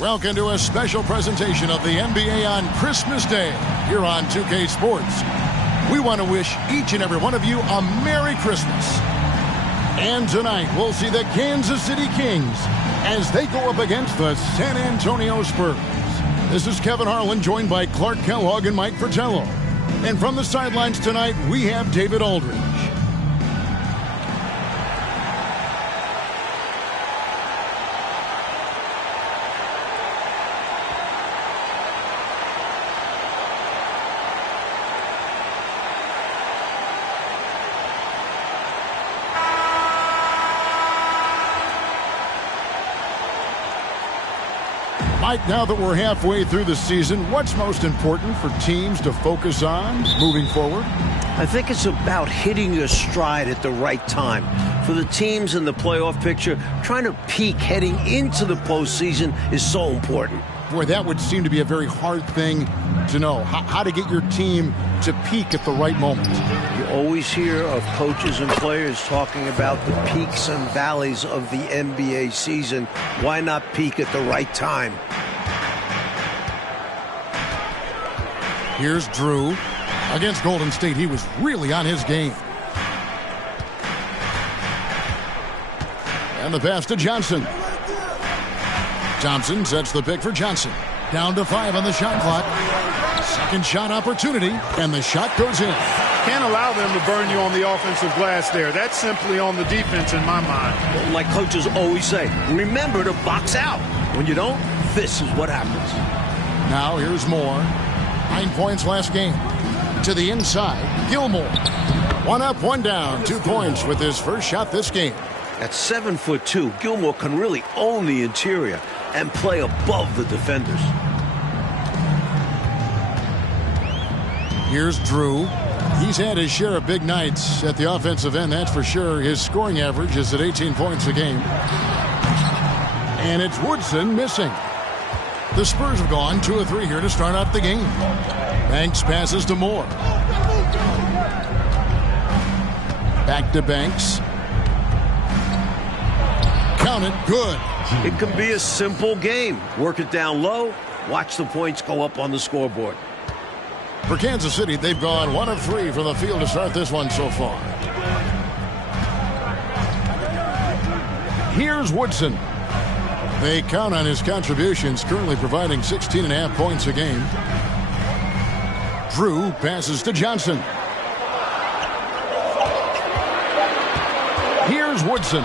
Welcome to a special presentation of the NBA on Christmas Day here on 2K Sports. We want to wish each and every one of you a Merry Christmas. And tonight we'll see the Kansas City Kings as they go up against the San Antonio Spurs. This is Kevin Harlan, joined by Clark Kellogg and Mike Fratello. And from the sidelines tonight, we have David Aldridge. Mike, now that we're halfway through the season, what's most important for teams to focus on moving forward? I think it's about hitting your stride at the right time. For the teams in the playoff picture, trying to peak heading into the postseason is so important. Boy, that would seem to be a very hard thing to know, how to get your team to peak at the right moment. You always hear of coaches and players talking about the peaks and valleys of the NBA season. Why not peak at the right time? Here's Drew. Against Golden State, he was really on his game. And the pass to Johnson. Thompson sets the pick for Johnson. Down to 5 on the shot clock. Second shot opportunity, and the shot goes in. Can't allow them to burn you on the offensive glass there. That's simply on the defense in my mind. Well, like coaches always say, remember to box out. When you don't, this is what happens. Now here's Moore. 9 points last game. To the inside, Gilmore. 1 up, 1 down. 2 points with his first shot this game. At 7'2", Gilmore can really own the interior and play above the defenders. Here's Drew. He's had his share of big nights at the offensive end, that's for sure. His scoring average is at 18 points a game. And it's Woodson missing. The Spurs have gone 2 of 3 here to start out the game. Banks passes to Moore. Back to Banks. Count it, good. It can be a simple game. Work it down low, watch the points go up on the scoreboard. For Kansas City, they've gone 1 of 3 from the field to start this one so far. Here's Woodson. They count on his contributions, currently providing 16.5 points a game. Drew passes to Johnson. Here's Woodson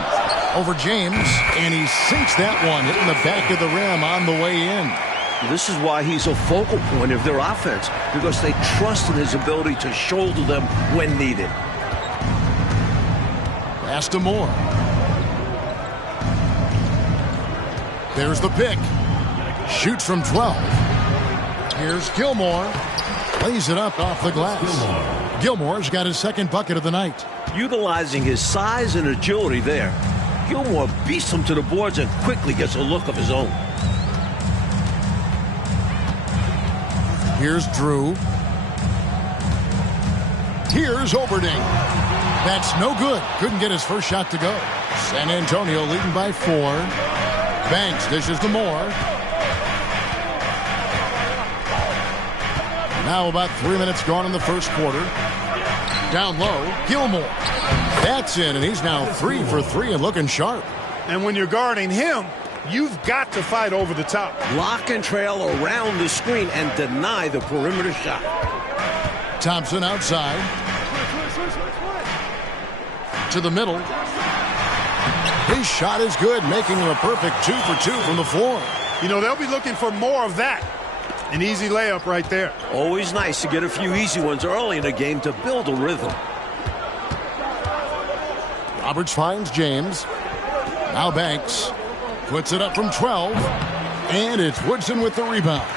over James, and he sinks that one, hitting the back of the rim on the way in. This is why he's a focal point of their offense, because they trust in his ability to shoulder them when needed. Pass to Moore. There's the pick. Shoots from 12. Here's Gilmore. Lays it up off the glass. Gilmore's got his second bucket of the night. Utilizing his size and agility there, Gilmore beats him to the boards and quickly gets a look of his own. Here's Drew. Here's Oberding. That's no good. Couldn't get his first shot to go. San Antonio leading by 4. Banks dishes to Moore. Now about 3 minutes gone in the first quarter. Down low, Gilmore. That's in, and he's now 3 for 3 and looking sharp. And when you're guarding him, you've got to fight over the top. Lock and trail around the screen and deny the perimeter shot. Thompson outside. To the middle. His shot is good, making him a perfect 2 for 2 from the floor. You know, they'll be looking for more of that. An easy layup right there. Always nice to get a few easy ones early in a game to build a rhythm. Roberts finds James. Now Banks puts it up from 12. And it's Woodson with the rebound.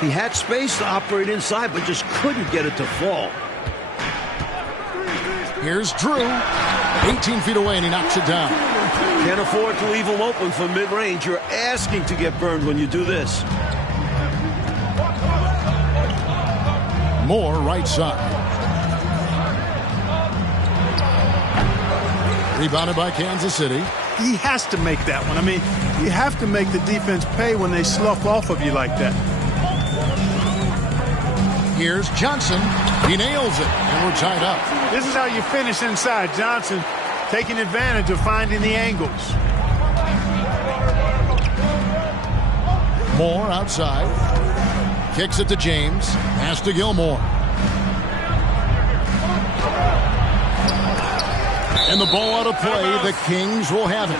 He had space to operate inside, but just couldn't get it to fall. Here's Drew. 18 feet away, and he knocks it down. Can't afford to leave him open for mid-range. You're asking to get burned when you do this. Moore right side. Rebounded by Kansas City. he has to make that one. I mean, you have to make the defense pay when they slough off of you like that. Here's Johnson. He nails it, and we're tied up. This is how you finish inside. Johnson taking advantage of finding the angles. Moore outside. Kicks it to James. Pass to Gilmore. And the ball out of play. The Kings will have it.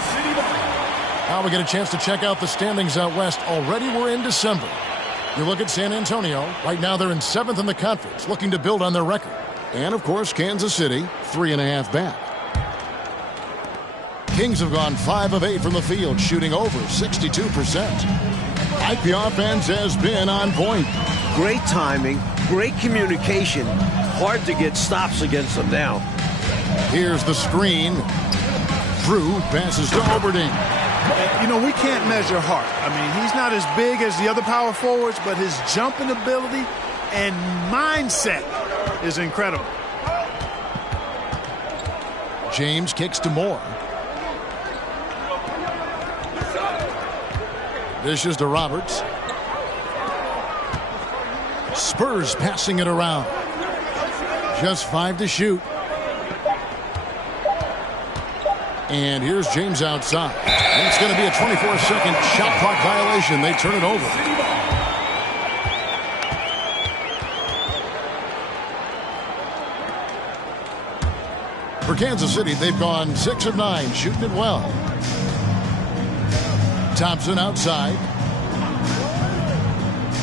Now we get a chance to check out the standings out west. Already we're in December. You look at San Antonio. Right now they're in 7th in the conference, looking to build on their record. And, of course, Kansas City, 3.5 back. Kings have gone 5 of 8 from the field, shooting over 62%. Like the offense has been on point. Great timing, great communication. Hard to get stops against them now. Here's the screen. Drew passes to Oberding. You know, we can't measure Hart. I mean, he's not as big as the other power forwards, but his jumping ability and mindset is incredible. James kicks to Moore. Dishes to Roberts. Spurs passing it around. Just 5 to shoot. And here's James outside. And it's going to be a 24-second shot clock violation. They turn it over. For Kansas City, they've gone 6 of 9, shooting it well. Thompson outside.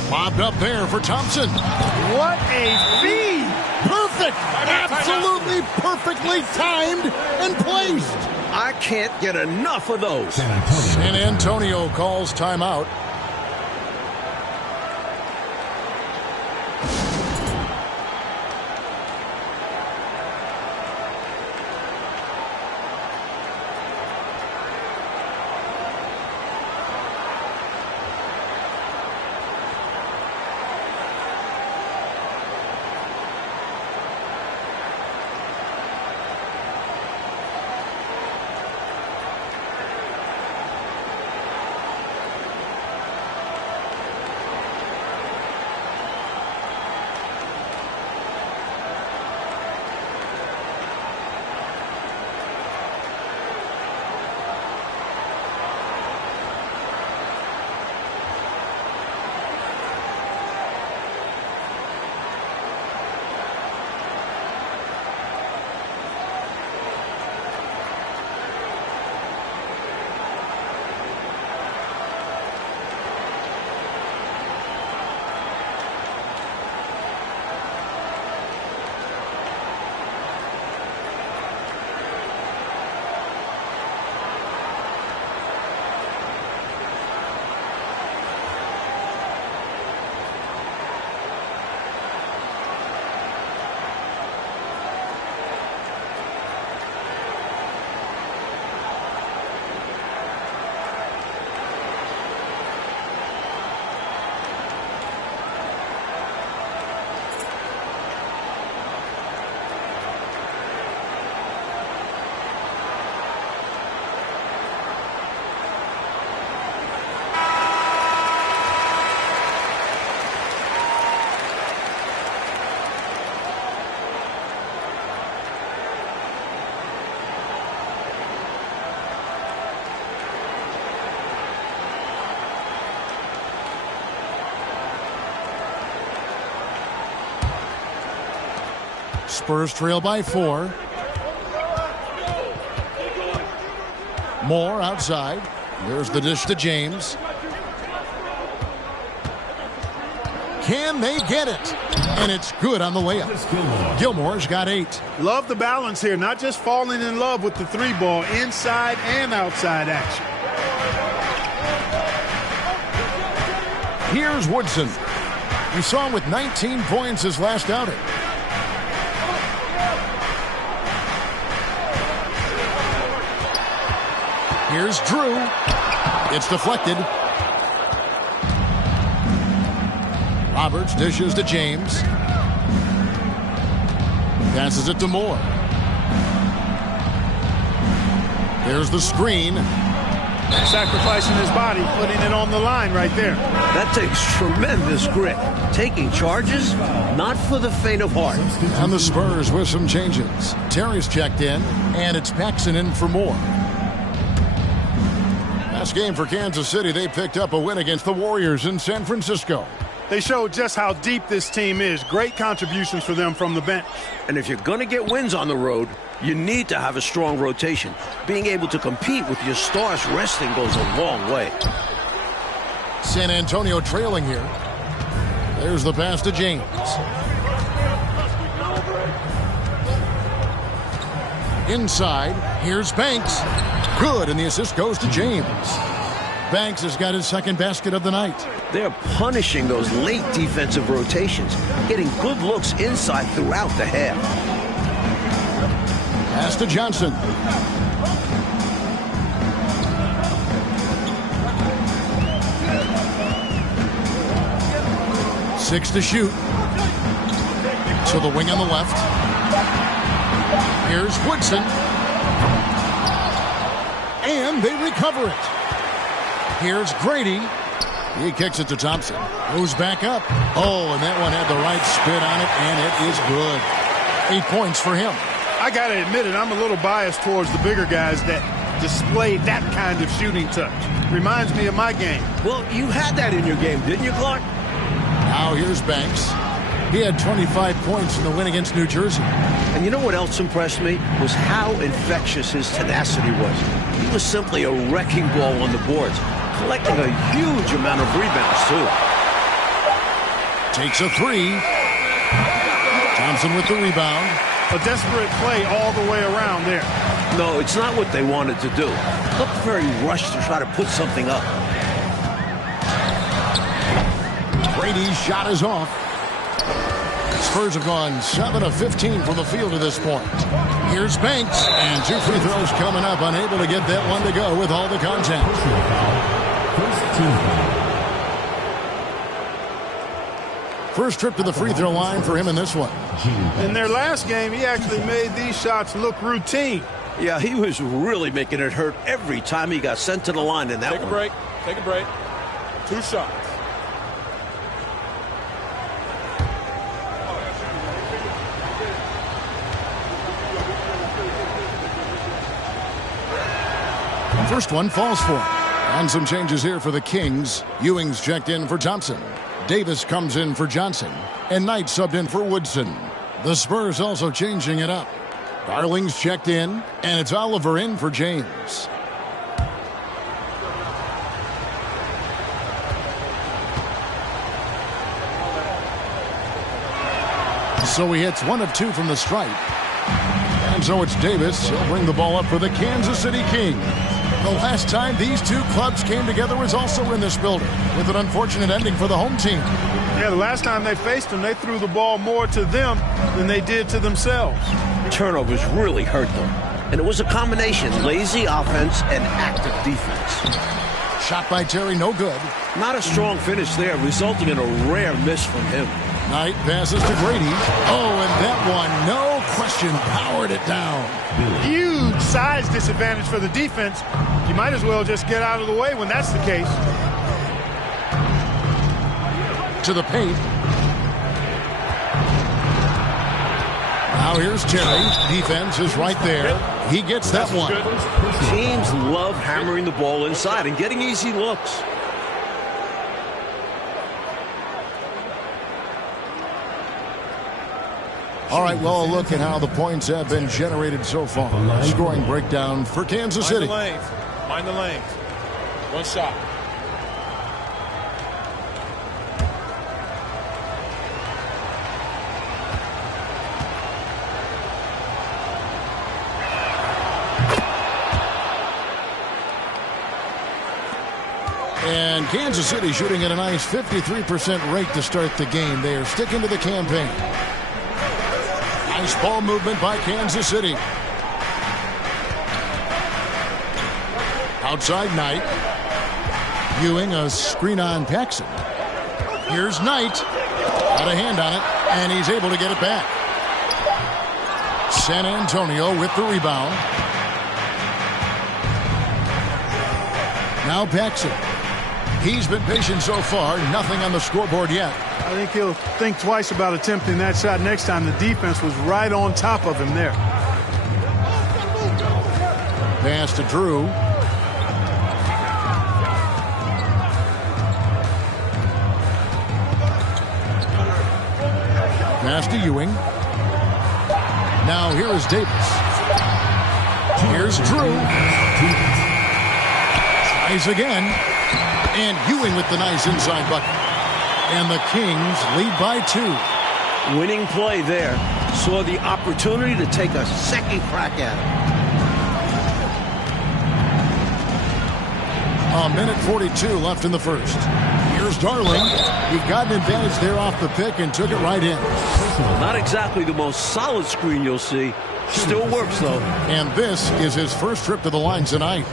Bobbed up there for Thompson. What a feed! Perfect! Absolutely perfectly timed and placed. I can't get enough of those. San Antonio calls timeout. Spurs trail by 4. Moore outside. There's the dish to James. Can they get it? And it's good on the layup. Gilmore's got 8. Love the balance here, not just falling in love with the 3-ball, inside and outside action. Here's Woodson. We saw him with 19 points his last outing. Here's Drew. It's deflected. Roberts dishes to James. Passes it to Moore. There's the screen. Sacrificing his body, putting it on the line right there. That takes tremendous grit. Taking charges, not for the faint of heart. And the Spurs with some changes. Terry's checked in, and it's Paxson in for more. Last game for Kansas City, they picked up a win against the Warriors in San Francisco. They showed just how deep this team is. Great contributions for them from the bench. And if you're going to get wins on the road, you need to have a strong rotation. Being able to compete with your stars resting goes a long way. San Antonio trailing here. There's the pass to James. Inside, here's Banks. Good, and the assist goes to James. Banks has got his second basket of the night. They're punishing those late defensive rotations, getting good looks inside throughout the half. Pass to Johnson. Six to shoot. To the wing on the left. Here's Woodson. And they recover it. Here's Grady. He kicks it to Thompson. Goes back up. Oh, and that one had the right spin on it, and it is good. 8 points for him. I got to admit it, I'm a little biased towards the bigger guys that display that kind of shooting touch. Reminds me of my game. Well, you had that in your game, didn't you, Clark? Now here's Banks. He had 25 points in the win against New Jersey. And you know what else impressed me? Was how infectious his tenacity was. He was simply a wrecking ball on the boards, collecting a huge amount of rebounds, too. Takes a three. Thompson with the rebound. A desperate play all the way around there. No, it's not what they wanted to do. Looked very rushed to try to put something up. Brady's shot is off. Spurs have gone 7 of 15 from the field to this point. Here's Banks, and 2 free throws coming up, unable to get that one to go with all the contact. First trip to the free throw line for him in this one. In their last game, he actually made these shots look routine. Yeah, he was really making it hurt every time he got sent to the line in that one. Take a break. 2 shots. First one falls for him. And some changes here for the Kings. Ewing's checked in for Thompson. Davis comes in for Johnson. And Knight subbed in for Woodson. The Spurs also changing it up. Darling's checked in. And it's Oliver in for James. So he hits 1 of 2 from the stripe. And so it's Davis. He'll bring the ball up for the Kansas City Kings. The last time these two clubs came together was also in this building, with an unfortunate ending for the home team. Yeah, the last time they faced them, they threw the ball more to them than they did to themselves. Turnovers really hurt them. And it was a combination, lazy offense and active defense. Shot by Terry, no good. Not a strong finish there, resulting in a rare miss from him. Knight passes to Grady. Oh, and that one, no question, powered it down. Huge size disadvantage for the defense. You might as well just get out of the way when that's the case. To the paint. Now here's Terry. Defense is right there. He gets that one. Teams love hammering the ball inside and getting easy looks. All right, well, look at how the points have been generated so far. Scoring breakdown for Kansas City. Mind the lanes. 1 shot. And Kansas City shooting at a nice 53% rate to start the game. They are sticking to the campaign. Nice ball movement by Kansas City. Outside Knight. Ewing, a screen on Paxson. Here's Knight. Got a hand on it, and he's able to get it back. San Antonio with the rebound. Now Paxson. He's been patient so far. Nothing on the scoreboard yet. I think he'll think twice about attempting that shot next time. The defense was right on top of him there. Pass to Drew. Pass to Ewing. Now here is Davis. Here's Drew. Tries again. And Ewing with the nice inside bucket. And the Kings lead by 2. Winning play there. Saw the opportunity to take a second crack at it. A minute 42 left in the first. Here's Darling. He got an advantage there off the pick and took it right in. Not exactly the most solid screen you'll see. Still works, though. And this is his first trip to the line tonight.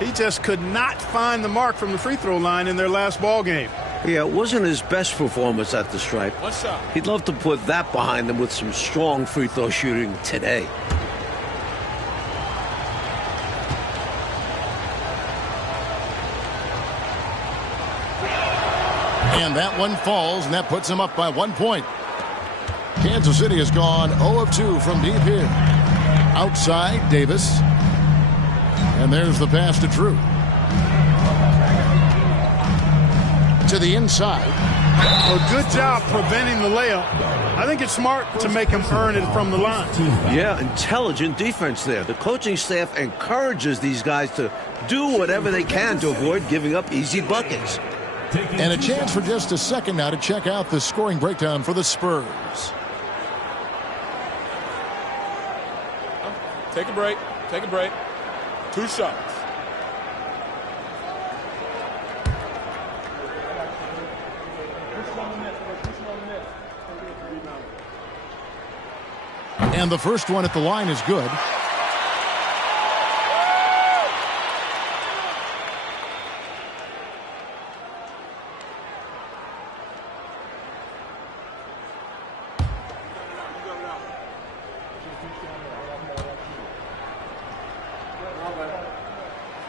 He just could not find the mark from the free throw line in their last ball game. Yeah, it wasn't his best performance at the stripe. One shot. He'd love to put that behind him with some strong free throw shooting today. And that one falls, and that puts him up by 1 point. Kansas City has gone 0 of 2 from deep here. Outside, Davis. And there's the pass to Drew. To the inside. A good job preventing the layup. I think it's smart to make him earn it from the line. Yeah, intelligent defense there. The coaching staff encourages these guys to do whatever they can to avoid giving up easy buckets. And a chance for just a second now to check out the scoring breakdown for the Spurs. Take a break. Take a break. 2 shots. And the first one at the line is good.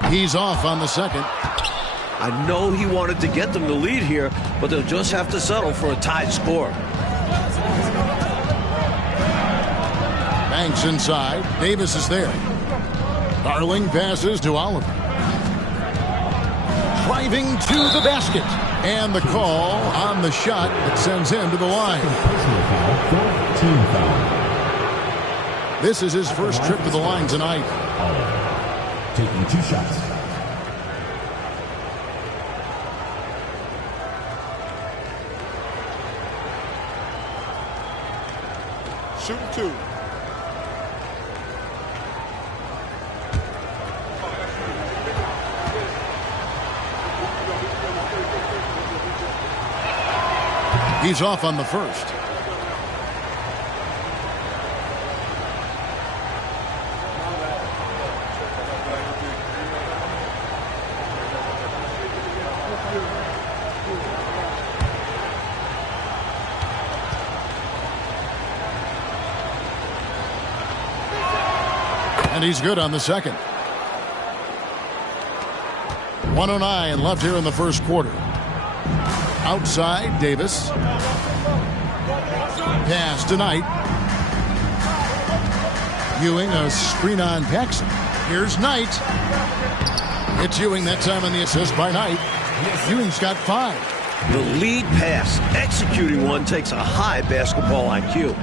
He's off on the second. I know he wanted to get them the lead here, but they'll just have to settle for a tied score. Banks inside. Davis is there. Darling passes to Oliver. Driving to the basket. And the call on the shot that sends him to the line. This is his first trip to the line tonight. Taking 2 shots. Shooting 2. He's off on the first. And he's good on the second. 1:09 left here in the first quarter. Outside, Davis. Pass to Knight. Ewing, a screen on Paxson. Here's Knight. It's Ewing that time on the assist by Knight. Ewing's got 5. The lead pass, executing one, takes a high basketball IQ.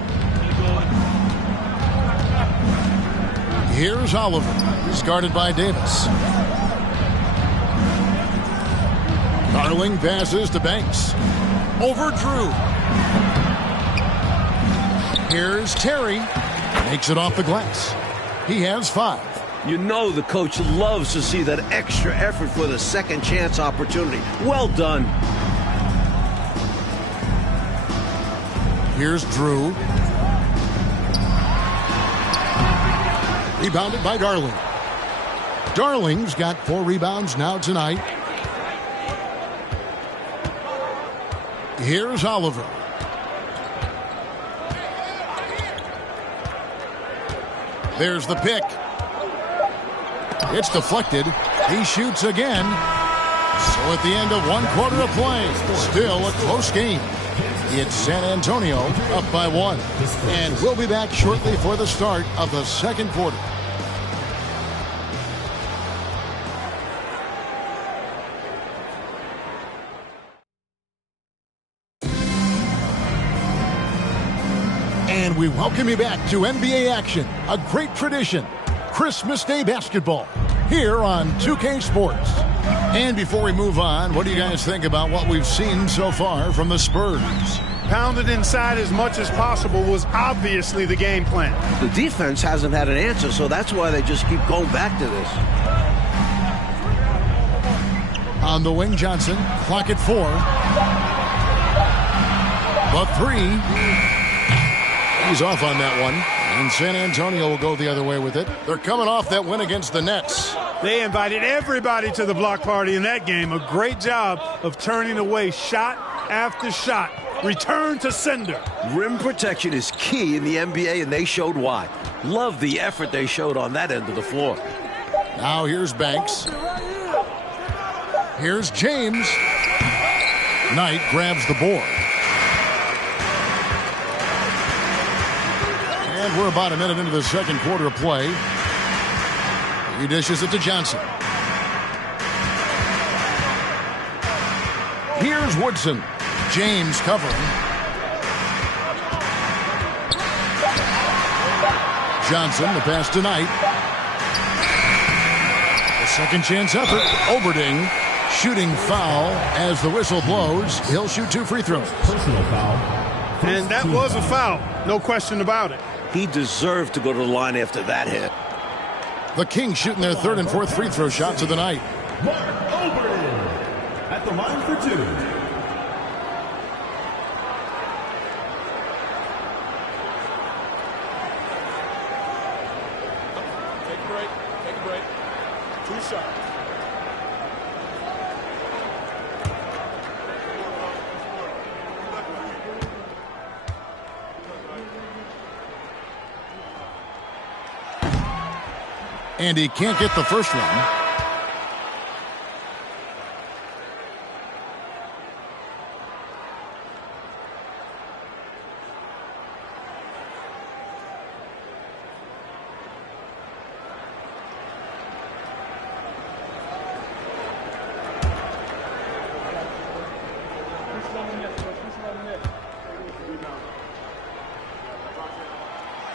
Here's Oliver. He's guarded by Davis. Darling passes to Banks. Over Drew. Here's Terry. Makes it off the glass. He has 5. You know the coach loves to see that extra effort for the second chance opportunity. Well done. Here's Drew. Rebounded by Darling. Darling's got 4 rebounds now tonight. Here's Oliver. There's the pick. It's deflected. He shoots again. So at the end of one quarter of play, still a close game. It's San Antonio up by 1. And we'll be back shortly for the start of the second quarter. And we welcome you back to NBA action, a great tradition, Christmas Day basketball, here on 2K Sports. And before we move on, what do you guys think about what we've seen so far from the Spurs? Pounded inside as much as possible was obviously the game plan. The defense hasn't had an answer, so that's why they just keep going back to this. On the wing, Johnson, clock at 4. The 3. He's off on that one, and San Antonio will go the other way with it. They're coming off that win against the Nets. They invited everybody to the block party in that game. A great job of turning away shot after shot. Return to sender. Rim protection is key in the NBA, and they showed why. Love the effort they showed on that end of the floor. Now here's Banks. Here's James. Knight grabs the board. And we're about a minute into the second quarter of play. He dishes it to Johnson. Here's Woodson. James covering. Johnson, the pass to Knight. A second chance effort. Oberding shooting foul as the whistle blows. He'll shoot 2 free throws. Personal foul. And that was a foul. No question about it. He deserved to go to the line after that hit. The Kings shooting their 3rd and 4th free throw shots of the night. Mark Oberding at the line for 2. Take a break. 2 shots. And he can't get the first one.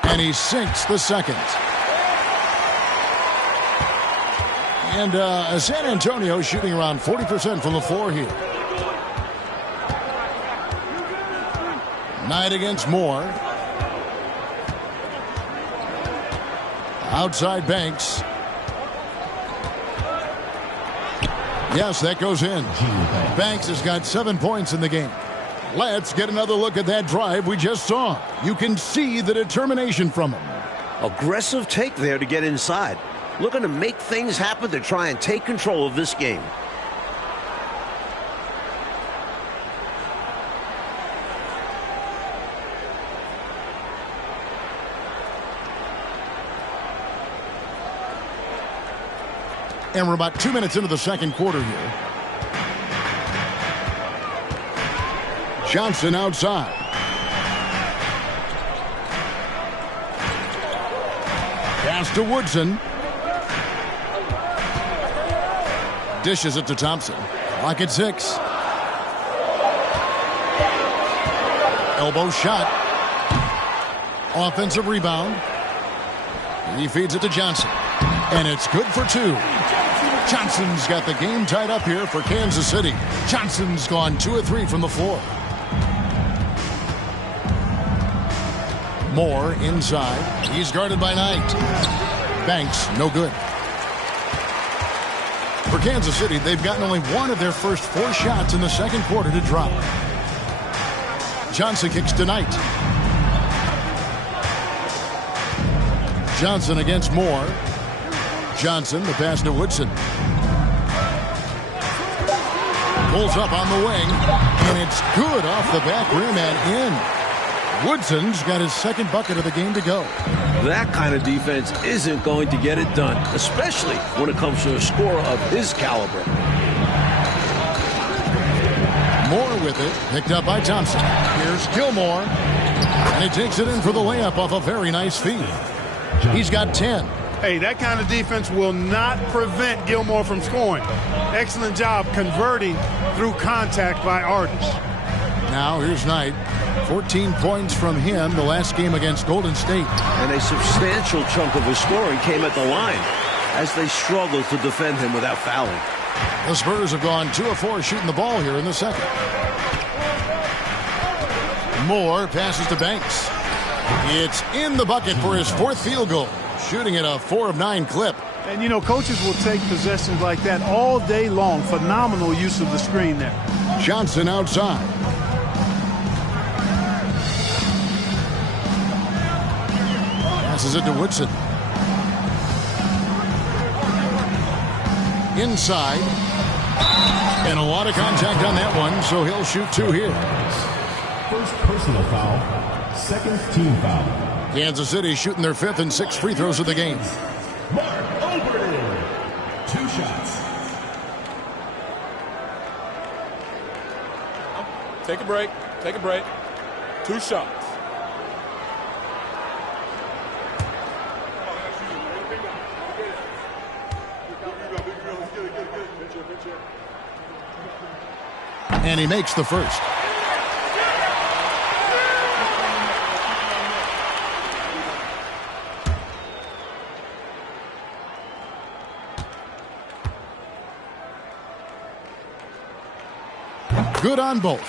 And he sinks the second. And San Antonio shooting around 40% from the floor here. Knight against Moore. Outside Banks. Yes, that goes in. Banks has got 7 points in the game. Let's get another look at that drive we just saw. You can see the determination from him. Aggressive take there to get inside. Looking to make things happen to try and take control of this game. And we're about 2 minutes into the second quarter here. Johnson outside. Pass to Woodson. Dishes it to Thompson. Clock at 6. Elbow shot. Offensive rebound. He feeds it to Johnson. And it's good for 2. Johnson's got the game tied up here for Kansas City. Johnson's gone 2 of 3 from the floor. Moore inside. He's guarded by Knight. Banks, no good. For Kansas City, they've gotten only 1 of their first 4 shots in the second quarter to drop. Johnson kicks to Knight. Johnson against Moore. Johnson, the pass to Woodson. Pulls up on the wing, and it's good off the back rim and in. Woodson's got his second bucket of the game to go. That kind of defense isn't going to get it done, especially when it comes to a scorer of his caliber. Moore with it, picked up by Thompson. Here's Gilmore, and he takes it in for the layup off a very nice feed. He's got 10. Hey, that kind of defense will not prevent Gilmore from scoring. Excellent job converting through contact by Artis. Now here's Knight. 14 points from him the last game against Golden State. And a substantial chunk of his scoring came at the line as they struggled to defend him without fouling. The Spurs have gone 2 of 4 shooting the ball here in the second. Moore passes to Banks. It's in the bucket for his 4th field goal. Shooting at a 4 of 9 clip. And, you know, coaches will take possessions like that all day long. Phenomenal use of the screen there. Johnson outside. Passes it to Woodson. Inside. And a lot of contact on that one, so he'll shoot 2 here. First personal foul, second team foul. Kansas City shooting their 5th and 6th free throws of the game. Mark Overton, 2 shots. Take a break. Take a break. 2 shots. And he makes the first. Good on both.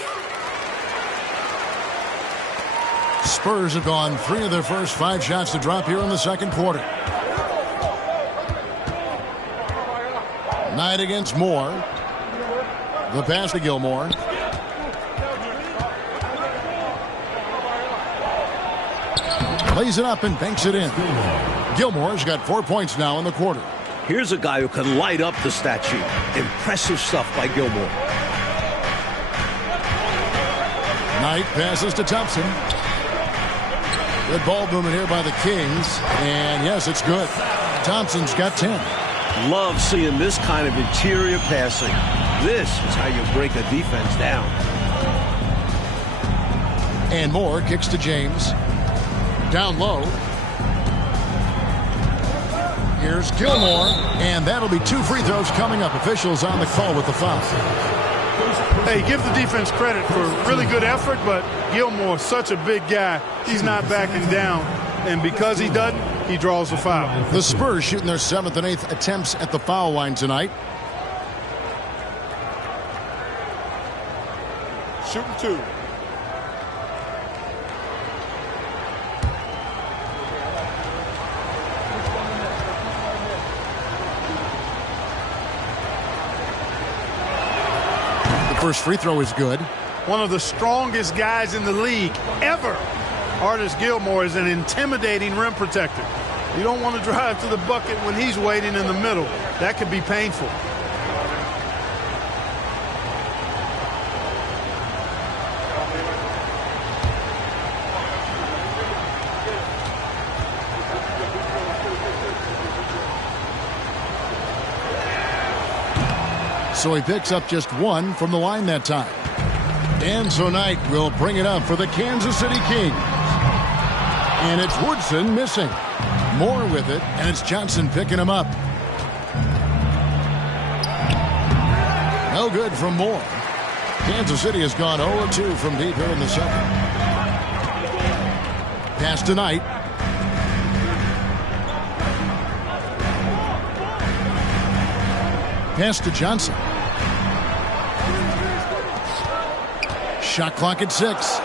Spurs have gone 3 of their first 5 shots to drop here in the second quarter. Knight against Moore. The pass to Gilmore. Lays it up and banks it in. Gilmore's got 4 points now in the quarter. Here's a guy who can light up the stat sheet. Impressive stuff by Gilmore. Knight passes to Thompson. Good ball movement here by the Kings. And yes, it's good. Thompson's got 10. Love seeing this kind of interior passing. This is how you break a defense down. And Moore kicks to James. Down low. Here's Gilmore. And that'll be 2 free throws coming up. Officials on the call with the foul. Hey, give the defense credit for really good effort, but Gilmore, such a big guy, he's not backing down. And because he doesn't, he draws a foul. The Spurs shooting their 7th and 8th attempts at the foul line tonight. Shooting 2. First free throw is good. One of the strongest guys in the league ever. Artis Gilmore is an intimidating rim protector. You don't want to drive to the bucket when he's waiting in the middle. That could be painful. So he picks up just 1 from the line that time. And so Knight will bring it up for the Kansas City Kings. And it's Woodson missing. Moore with it, and it's Johnson picking him up. No good from Moore. Kansas City has gone 0-2 from deep here in the second. Pass to Knight. Pass to Johnson. Shot clock at 6.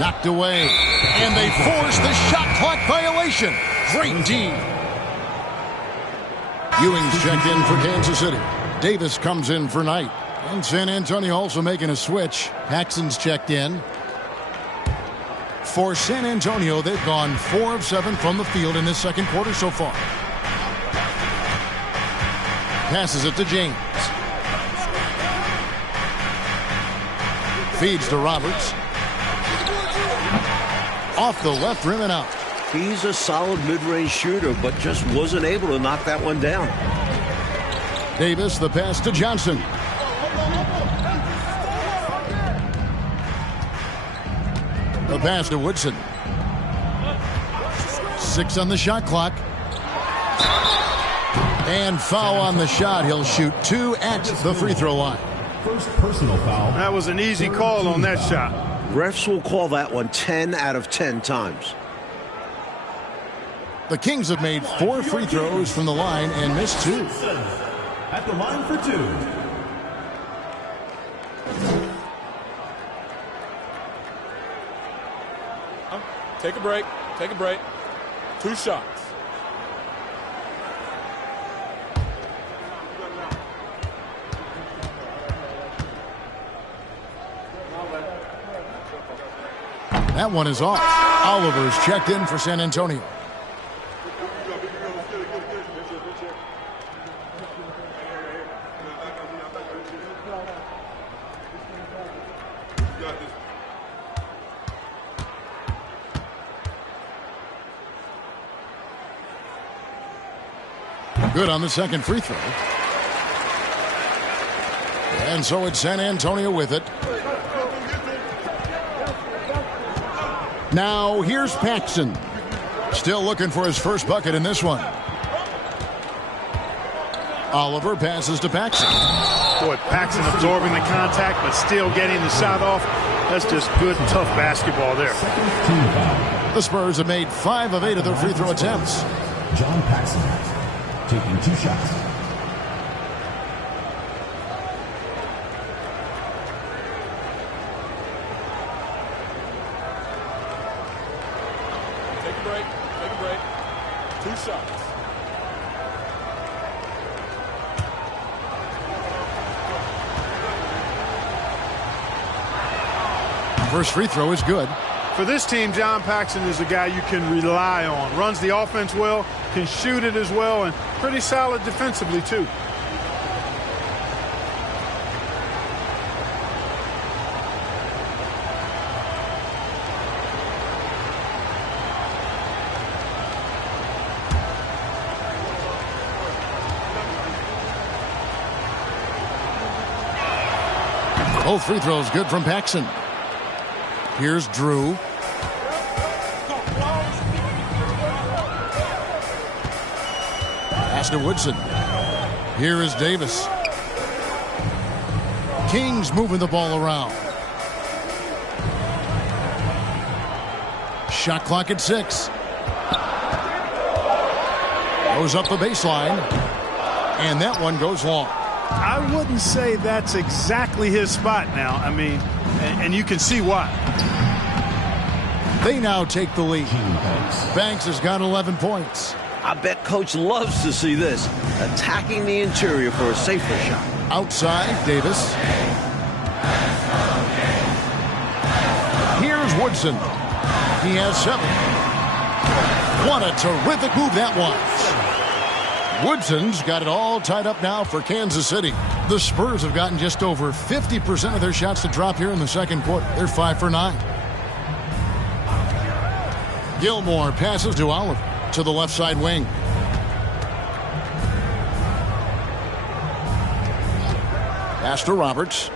Knocked away. And they force the shot clock violation. Great D. Ewing's checked in for Kansas City. Davis comes in for Knight. And San Antonio also making a switch. Paxson's checked in. For San Antonio, they've gone 4 of 7 from the field in this second quarter so far. Passes it to James. Feeds to Roberts. Off the left rim and out. He's a solid mid-range shooter, but just wasn't able to knock that one down. Davis, the pass to Johnson. The pass to Woodson. 6 on the shot clock. And foul on the shot. He'll shoot 2 at the free throw line. First personal foul. That was an easy call on that shot. Refs will call that one 10 out of 10 times. The Kings have made 4 free throws from the line and missed 2. At the line for 2. Take a break. Take a break. 2 shots. That one is off. Oliver's checked in for San Antonio. Good on the second free throw. And so it's San Antonio with it. Now here's Paxson. Still looking for his first bucket in this one. Oliver passes to Paxson. Boy, Paxson absorbing the contact but still getting the shot off. That's just good, tough basketball there. The Spurs have made 5 of 8 of their free throw attempts. John Paxson taking 2 shots. Take a break. Take a break. 2 shots. First free throw is good. For this team, John Paxson is a guy you can rely on. Runs the offense well, can shoot it as well, and pretty solid defensively, too. Both free throws good from Paxson. Here's Drew. Pass to Woodson. Here is Davis. Kings moving the ball around. Shot clock at 6. Goes up the baseline. And that one goes long. I wouldn't say that's exactly his spot now. I mean, and you can see why. They now take the lead. Banks has got 11 points. I bet Coach loves to see this. Attacking the interior for a safer shot. Outside, Davis. Here's Woodson. He has 7. What a terrific move that was. Woodson's got it all tied up now for Kansas City. The Spurs have gotten just over 50% of their shots to drop here in the second quarter. They're 5 for 9. Gilmore passes to Oliver to the left side wing. Pass to Roberts.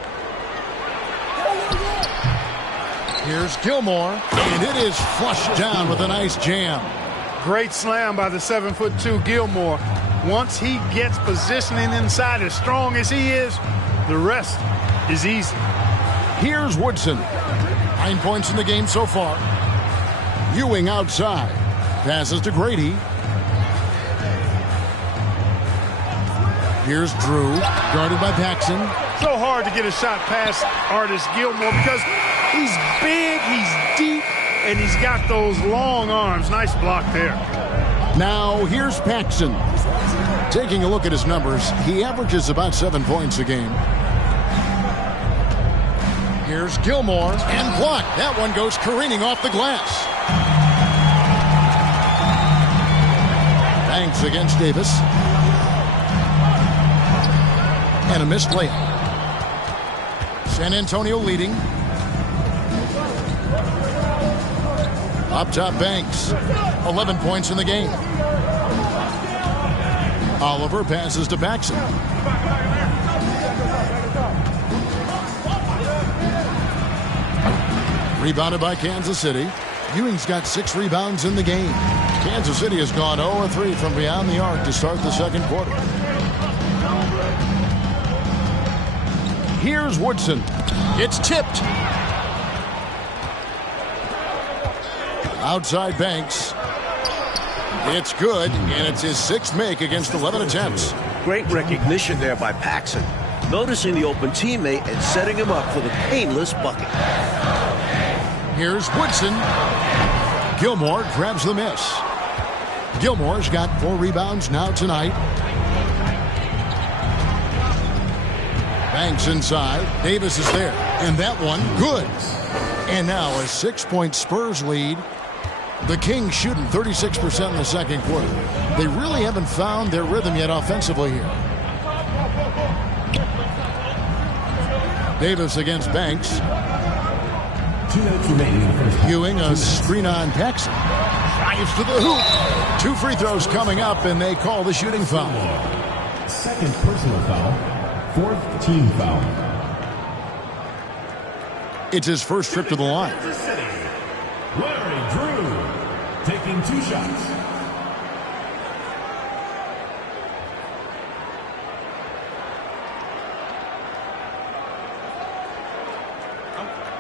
Here's Gilmore, and it is flushed down with a nice jam. Great slam by the 7'2" Gilmore. Once he gets positioning inside as strong as he is, the rest is easy. Here's Woodson. 9 points in the game so far. Ewing outside. Passes to Grady. Here's Drew, guarded by Paxson. So hard to get a shot past Artis Gilmore because he's big, he's deep, and he's got those long arms. Nice block there. Now here's Paxson. Taking a look at his numbers, he averages about 7 points a game. Here's Gilmore, and blocked. That one goes careening off the glass. Banks against Davis. And a missed layup. San Antonio leading. Up top, Banks. 11 points in the game. Oliver passes to Paxson. Rebounded by Kansas City. Ewing's got 6 rebounds in the game. Kansas City has gone 0-3 from beyond the arc to start the second quarter. Here's Woodson. It's tipped. Outside Banks. It's good, and it's his 6th make against 11 attempts. Great recognition there by Paxson. Noticing the open teammate and setting him up for the painless bucket. Here's Woodson. Gilmore grabs the miss. Gilmore's got 4 rebounds now tonight. Banks inside. Davis is there. And that one, good. And now a 6-point Spurs lead. The Kings shooting 36% in the second quarter. They really haven't found their rhythm yet offensively here. Davis against Banks. 2 minutes remaining in the first half. Ewing, a screen on Paxson. Drives to the hoop. 2 free throws coming up, and they call the shooting foul. 2nd personal foul. 4th team foul. It's his first trip to the line. Kansas City. Larry Drew taking 2 shots.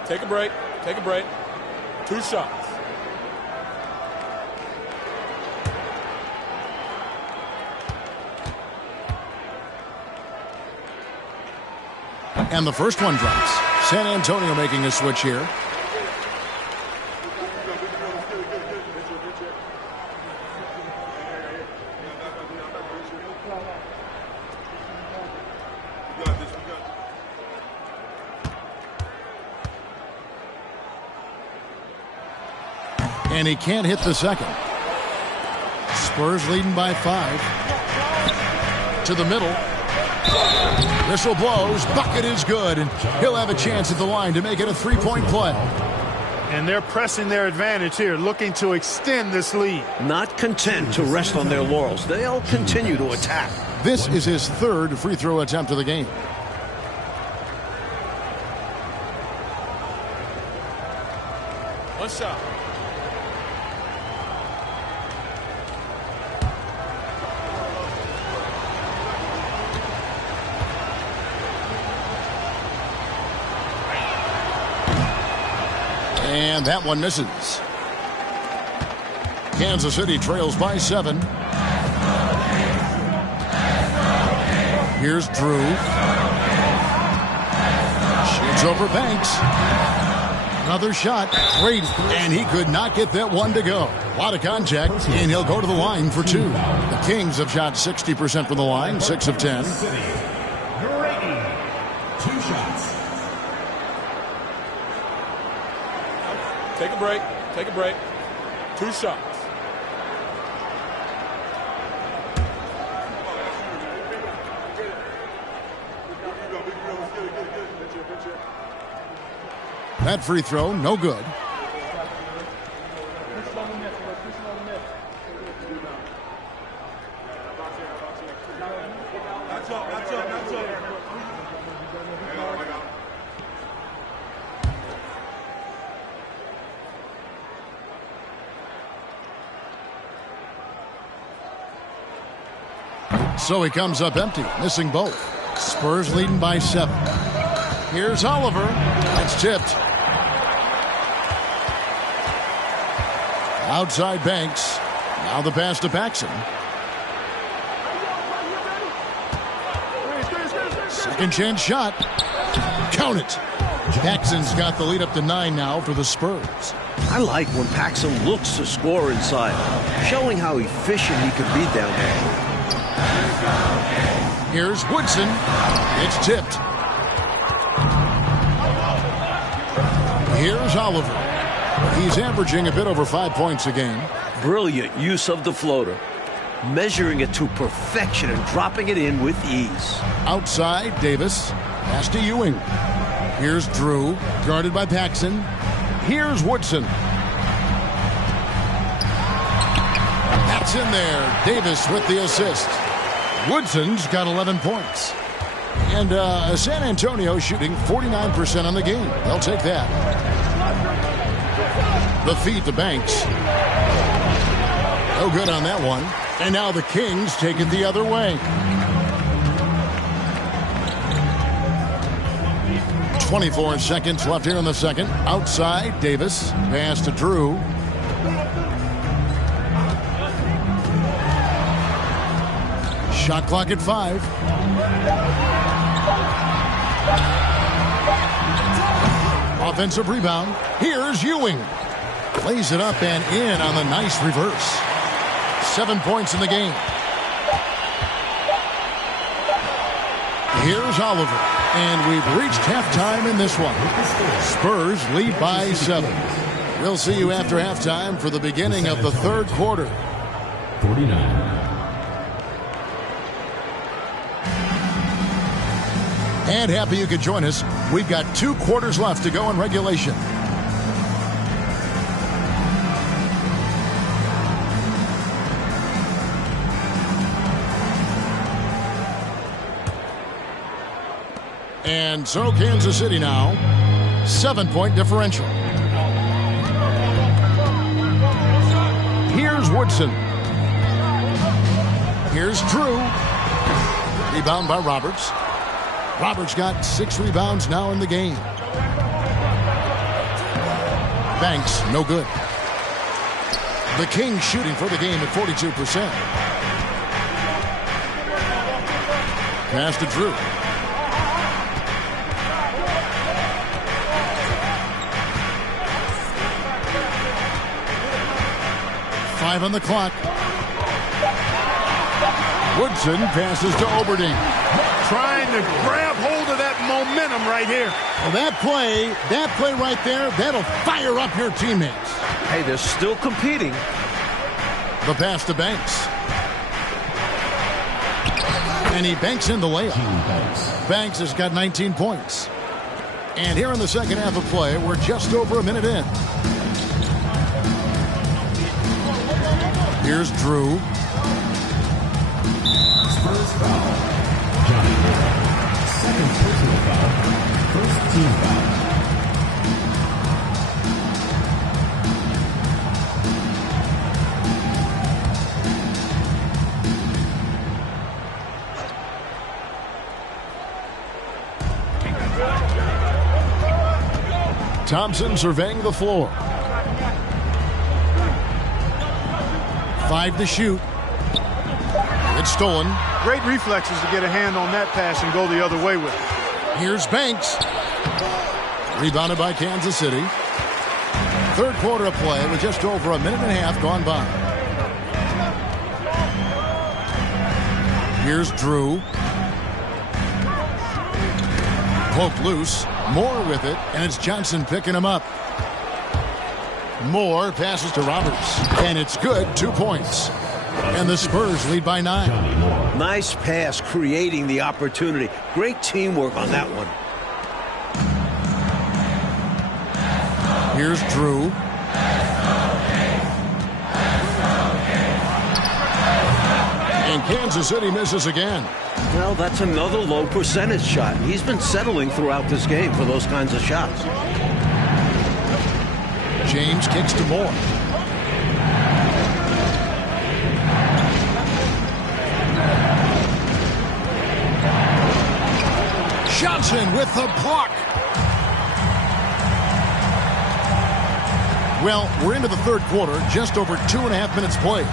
Take a break. Take a break. 2 shots. And the first one drops. San Antonio making a switch here. And he can't hit the second. Spurs leading by 5. To the middle. Whistle blows. Bucket is good. And he'll have a chance at the line to make it a 3-point play. And they're pressing their advantage here, looking to extend this lead. Not content to rest on their laurels. They'll continue to attack. This is his 3rd free throw attempt of the game. One shot. And that one misses. Kansas City trails by 7. Here's Drew. Shoots over Banks. Another shot. Great. And he could not get that one to go. A lot of contact, and he'll go to the line for 2. The Kings have shot 60% from the line, 6 of 10. Grady, 2 shots. Take a break. Take a break. 2 shots. That free throw, no good. So he comes up empty, missing both. Spurs leading by 7. Here's Oliver. That's tipped. Outside Banks. Now the pass to Paxson. Second chance shot. Count it. Paxson's got the lead up to 9 now for the Spurs. I like when Paxson looks to score inside, showing how efficient he can be down there. Here's Woodson. It's tipped. Here's Oliver. He's averaging a bit over 5 points a game. Brilliant use of the floater. Measuring it to perfection and dropping it in with ease. Outside, Davis. Pass to Ewing. Here's Drew, guarded by Paxson. Here's Woodson. That's in there. Davis with the assist. Woodson's got 11 points. And San Antonio shooting 49% on the game. They'll take that. The feed to Banks. No good on that one. And now the Kings take it the other way. 24 seconds left here in the second. Outside, Davis. Pass to Drew. Shot clock at 5. Offensive rebound. Here's Ewing. Plays it up and in on the nice reverse. 7 points in the game. Here's Oliver. And we've reached halftime in this one. Spurs lead by 7. We'll see you after halftime for the beginning of the third quarter. 49. And happy you could join us. We've got 2 quarters left to go in regulation. And so Kansas City now, 7-point differential. Here's Woodson. Here's Drew. Rebound by Roberts. Roberts got 6 rebounds now in the game. Banks, no good. The Kings shooting for the game at 42%. Pass to Drew. Five on the clock. Woodson passes to Oberding. Trying to grab hold of that momentum right here. Well, that play right there, that'll fire up your teammates. Hey, they're still competing. The pass to Banks. And he banks in the layup. Banks has got 19 points. And here in the second half of play, we're just over a minute in. Here's Drew. Spurs foul. Johnny Moore. Second personal foul. First team foul. Thompson surveying the floor. 5 to shoot. It's stolen. Great reflexes to get a hand on that pass and go the other way with it. Here's Banks. Rebounded by Kansas City. Third quarter of play with just over a minute and a half gone by. Here's Drew. Poked loose. Moore with it, and it's Johnson picking him up. Moore passes to Roberts, and it's good. 2 points. And the Spurs lead by 9. Nice pass, creating the opportunity. Great teamwork on that one. Here's Drew. And Kansas City misses again. Well, that's another low percentage shot. He's been settling throughout this game for those kinds of shots. James kicks to Moore. Johnson with the block. Well, we're into the third quarter, just over 2.5 minutes played.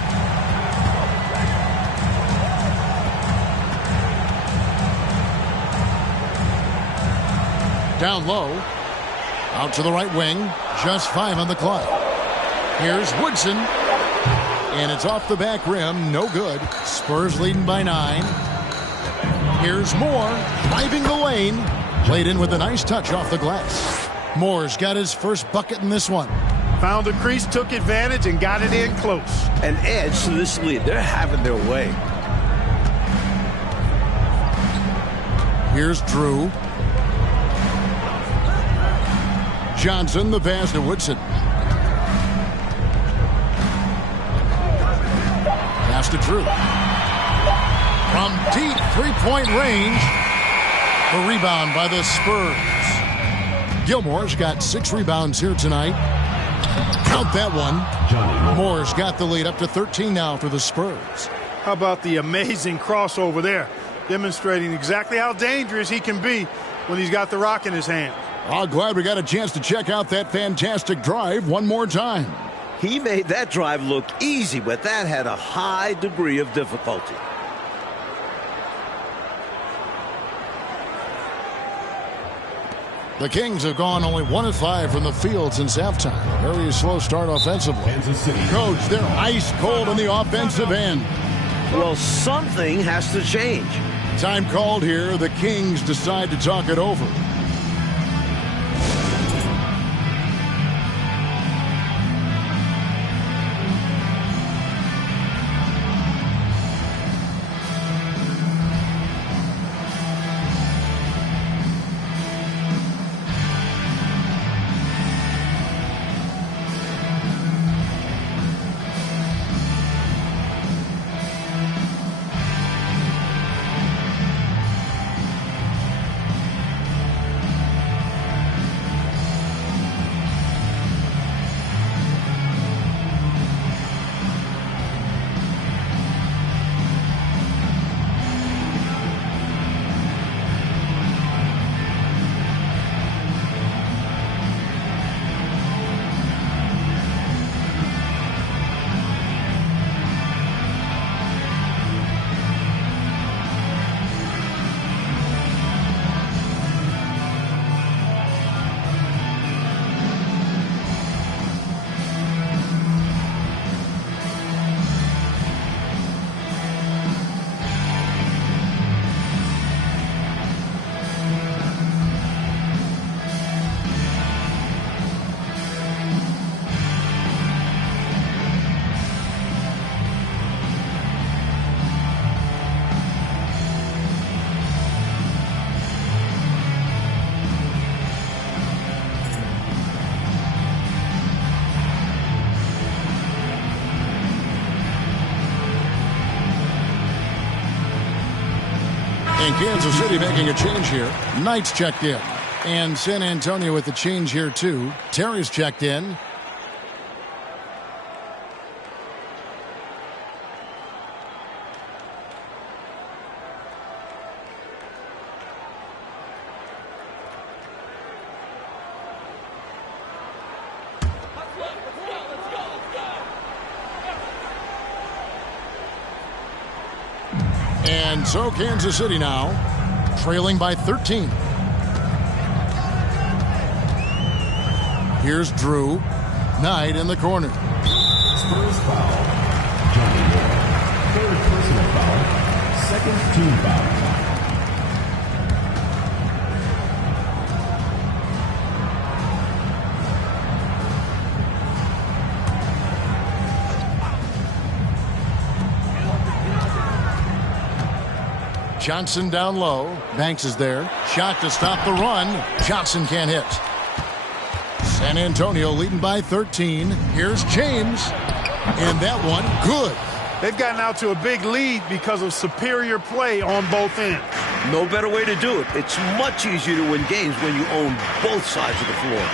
Down low. Out to the right wing. Just 5 on the clock. Here's Woodson. And it's off the back rim. No good. Spurs leading by 9. Here's Moore. Driving the lane. Played in with a nice touch off the glass. Moore's got his first bucket in this one. Found the crease, took advantage, and got it in close. An edge to this lead. They're having their way. Here's Drew. Johnson, the pass to Woodson. Pass to Drew. From deep three-point range, the rebound by the Spurs. Gilmore's got 6 rebounds here tonight. Count that one. Moore's got the lead up to 13 now for the Spurs. How about the amazing crossover there, demonstrating exactly how dangerous he can be when he's got the rock in his hand. Oh, glad we got a chance to check out that fantastic drive one more time. He made that drive look easy, but that had a high degree of difficulty. The Kings have gone only 1 of 5 from the field since halftime. Very slow start offensively. Coach, they're ice cold on the offensive end. Well, something has to change. Time called here. The Kings decide to talk it over. And Kansas City making a change here. Knight's checked in. And San Antonio with the change here, too. Terry's checked in. And so Kansas City now trailing by 13. Here's Drew. Knight in the corner. Spurs foul. Johnny Moore. Third personal foul. Second team foul. Johnson down low. Banks is there. Shot to stop the run. Johnson can't hit. San Antonio leading by 13. Here's James. And that one, good. They've gotten out to a big lead because of superior play on both ends. No better way to do it. It's much easier to win games when you own both sides of the floor.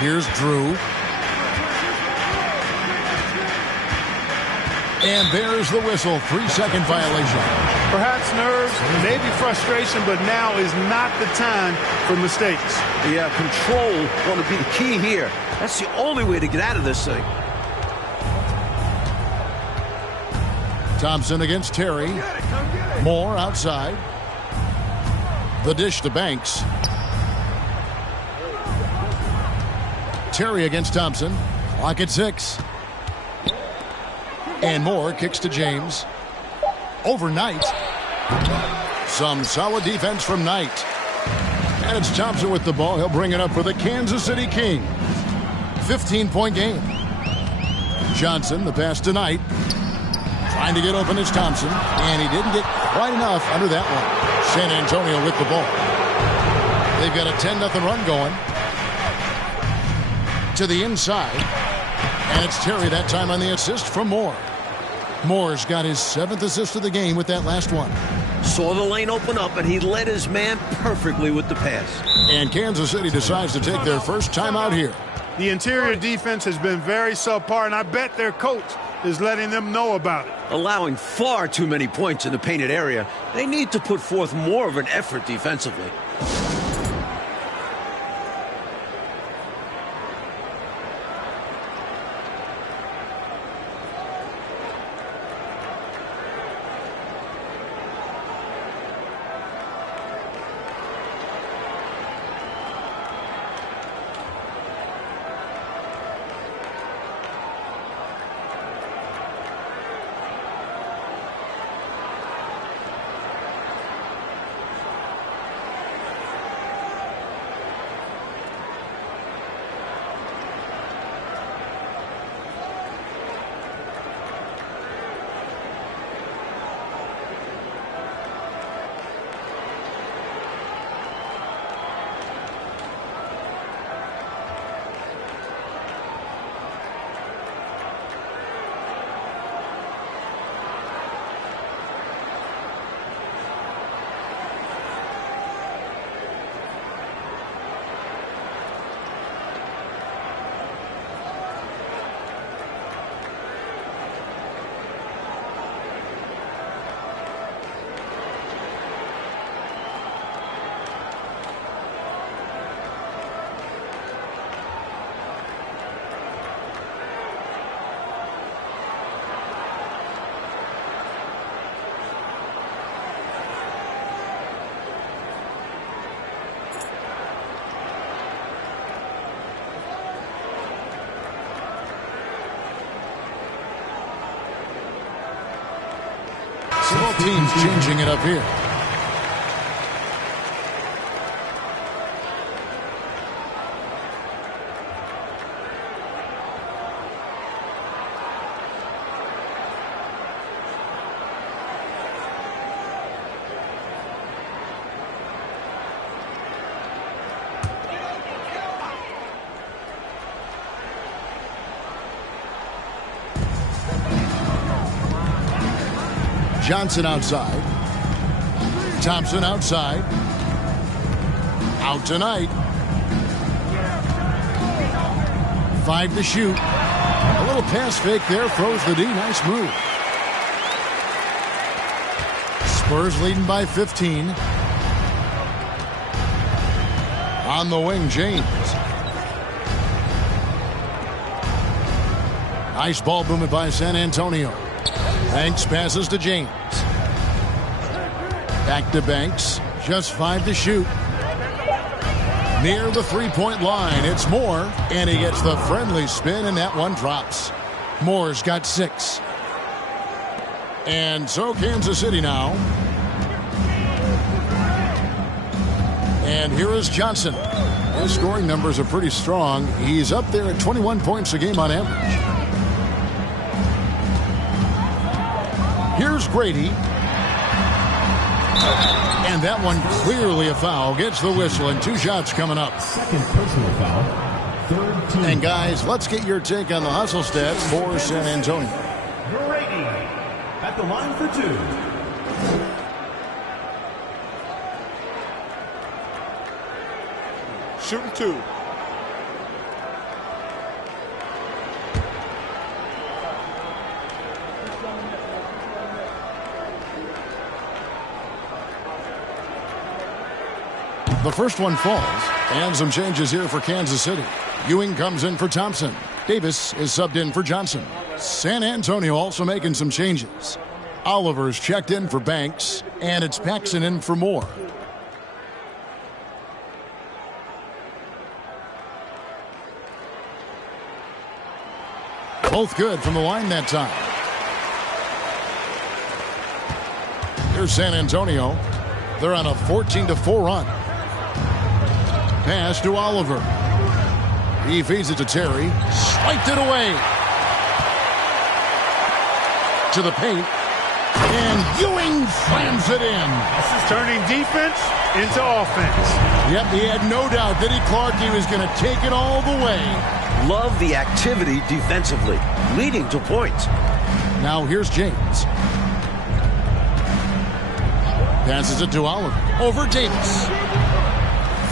Here's Drew. And there's the whistle. 3-second violation. Perhaps nerves, maybe frustration, but now is not the time for mistakes. Yeah, control going to be the key here. That's the only way to get out of this thing. Thompson against Terry. Moore outside. The dish to Banks. Terry against Thompson. Clock at 6. And Moore kicks to James. Over Knight. Some solid defense from Knight. And it's Thompson with the ball. He'll bring it up for the Kansas City Kings. 15-point game. Johnson, the pass to Knight. Trying to get open is Thompson. And he didn't get quite enough under that one. San Antonio with the ball. They've got a 10-0 run going. To the inside. And it's Terry that time on the assist from Moore. Moore's got his 7th assist of the game with that last one. Saw the lane open up, and he led his man perfectly with the pass. And Kansas City decides to take their first time out here. The interior defense has been very subpar, and I bet their coach is letting them know about it. Allowing far too many points in the painted area, they need to put forth more of an effort defensively. Both teams changing it up here. Johnson outside. Thompson outside. Out tonight. 5 to shoot. A little pass fake there. Throws the D. Nice move. Spurs leading by 15. On the wing, James. Nice ball movement by San Antonio. Banks passes to James. Back to Banks. Just 5 to shoot. Near the three-point line. It's Moore. And he gets the friendly spin, and that one drops. Moore's got 6. And so Kansas City now. And here is Johnson. His scoring numbers are pretty strong. He's up there at 21 points a game on average. Here's Grady. And that one clearly a foul. Gets the whistle, and 2 shots coming up. Second personal foul. Third team. And guys, let's get your take on the hustle stats for San Antonio. Grady at the line for 2. Shooting 2. The first one falls, and some changes here for Kansas City. Ewing comes in for Thompson. Davis is subbed in for Johnson. San Antonio also making some changes. Oliver's checked in for Banks, and it's Paxson in for Moore. Both good from the line that time. Here's San Antonio. They're on a 14-4 run. Pass to Oliver. He feeds it to Terry. Swiped it away. To the paint. And Ewing slams it in. This is turning defense into offense. Yep, he had no doubt that Clark was going to take it all the way. Love the activity defensively, leading to points. Now here's James. Passes it to Oliver. Over Davis.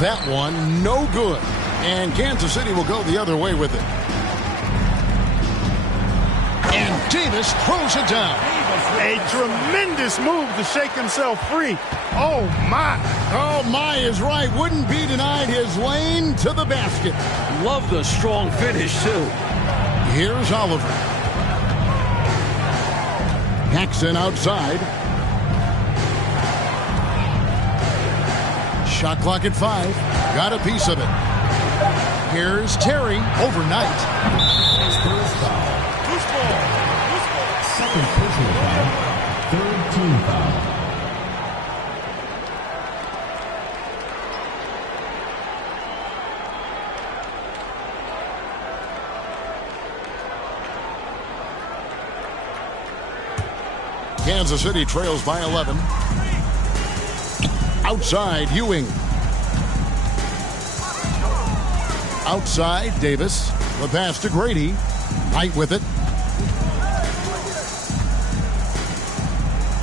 That one, no good. And Kansas City will go the other way with it. And Davis throws it down. A tremendous move to shake himself free. Oh, my. Oh, my is right. Wouldn't be denied his lane to the basket. Love the strong finish, too. Here's Oliver. Paxson outside. Shot clock at 5. Got a piece of it. Here's Terry. Overnight. Spurs foul. Loose ball. Second personal foul. Third team foul. Kansas City trails by 11. Outside, Ewing. Outside, Davis. The pass to Grady. Knight with it.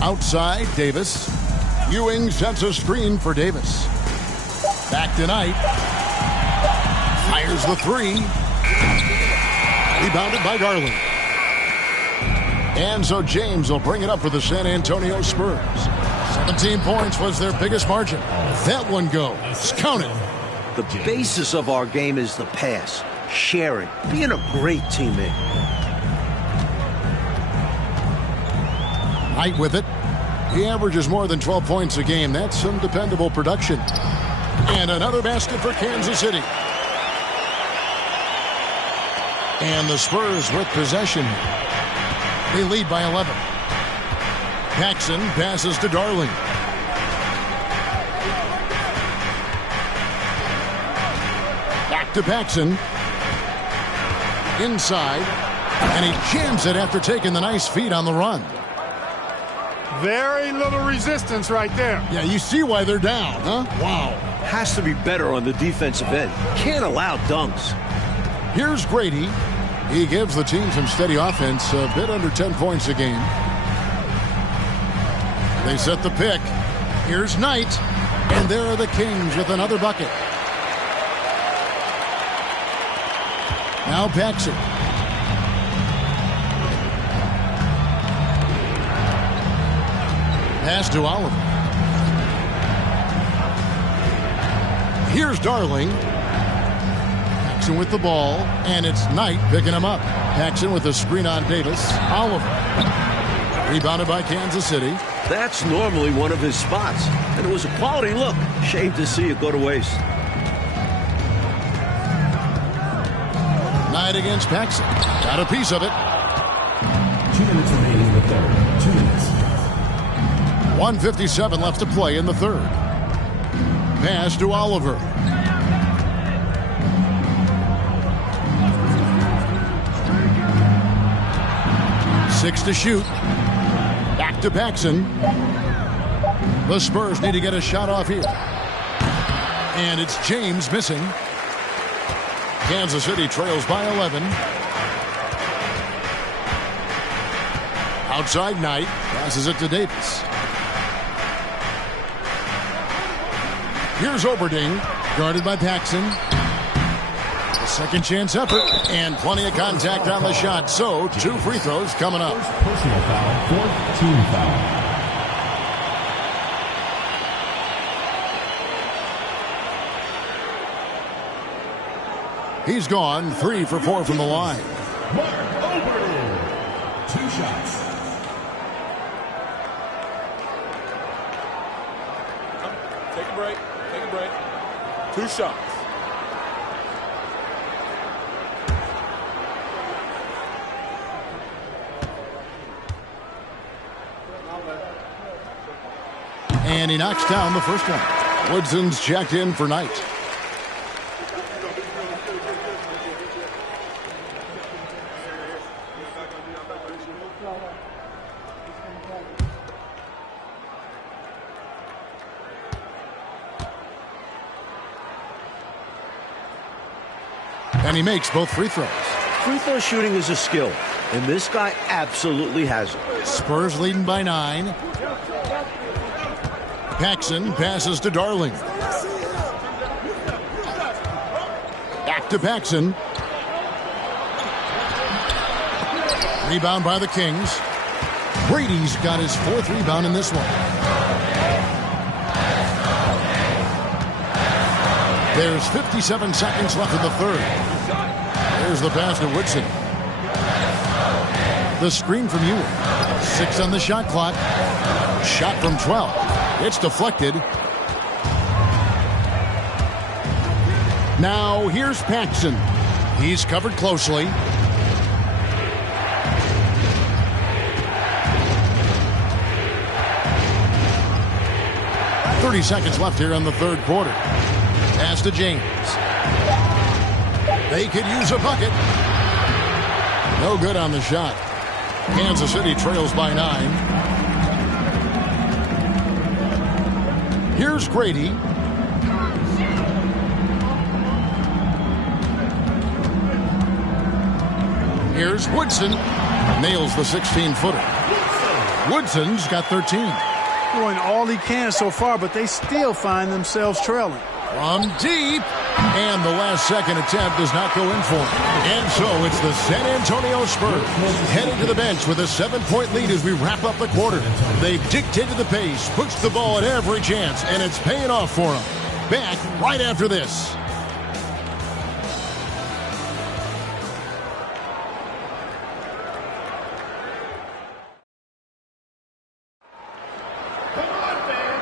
Outside, Davis. Ewing sets a screen for Davis. Back to Knight. Fires the three. Rebounded by Darling. And so James will bring it up for the San Antonio Spurs. 17 points was their biggest margin. That one goes. Count it. The basis of our game is the pass, sharing, being a great teammate. Knight with it. He averages more than 12 points a game. That's some dependable production. And another basket for Kansas City. And the Spurs with possession. They lead by 11. Paxson passes to Darling. Back to Paxson. Inside. And he jams it after taking the nice feed on the run. Very little resistance right there. Yeah, you see why they're down, huh? Wow. Has to be better on the defensive end. Can't allow dunks. Here's Grady. He gives the team some steady offense, a bit under 10 points a game. They set the pick. Here's Knight. And there are the Kings with another bucket. Now Paxson. Pass to Oliver. Here's Darling. Paxson with the ball, and it's Knight picking him up. Paxson with a screen on Davis. Oliver. Rebounded by Kansas City. That's normally one of his spots, and it was a quality look. Shame to see it go to waste. Knight against Paxson. Got a piece of it. 2 minutes remaining in the third. 2 minutes. 1:57 left to play in the third. Pass to Oliver. Six to shoot. Back to Paxson. The Spurs need to get a shot off here. And it's James missing. Kansas City trails by 11. Outside Knight. Passes it to Davis. Here's Oberding. Guarded by Paxson. A second chance effort. And plenty of contact on the shot. So, 2 free throws coming up. Personal foul. Fourth team foul. He's gone 3 for 4 from the line. Mark Ober. 2 shots. Take a break. Take a break. 2 shots. And he knocks down the first one. Woodson's checked in for Knight. And he makes both free throws. Free throw shooting is a skill. And this guy absolutely has it. Spurs leading by 9. Paxson passes to Darling. Back to Paxson. Rebound by the Kings. Brady's got his 4th rebound in this one. There's 57 seconds left in the 3rd. There's the pass to Woodson. The screen from Ewing. 6 on the shot clock. Shot from 12. It's deflected. Now here's Paxson. He's covered closely. .30 seconds left here in the 3rd quarter. Pass to James. They could use a bucket. No good on the shot. Kansas City trails by 9. Here's Grady. Here's Woodson. Nails the 16-footer. Woodson's got 13. Doing all he can so far, but they still find themselves trailing. From deep. And the last second attempt does not go in for him. And so it's the San Antonio Spurs heading to the bench with a 7-point lead as we wrap up the quarter. They've dictated the pace, pushed the ball at every chance, and it's paying off for them. Back right after this.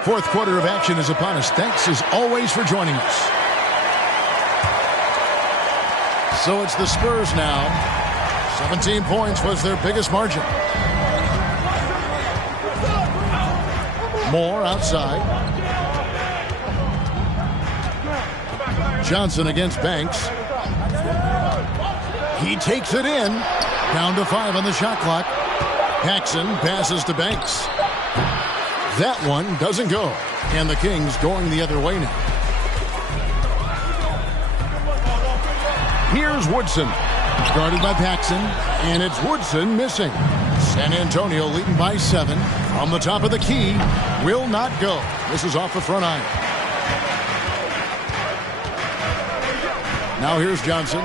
Fourth quarter of action is upon us. Thanks as always for joining us. So it's the Spurs now. 17 points was their biggest margin. Moore outside. Johnson against Banks. He takes it in. Down to 5 on the shot clock. Paxson passes to Banks. That one doesn't go. And the Kings going the other way now. Here's Woodson. Guarded by Paxson. And it's Woodson missing. San Antonio leading by 7. From the top of the key. Will not go. This is off the front iron. Now here's Johnson.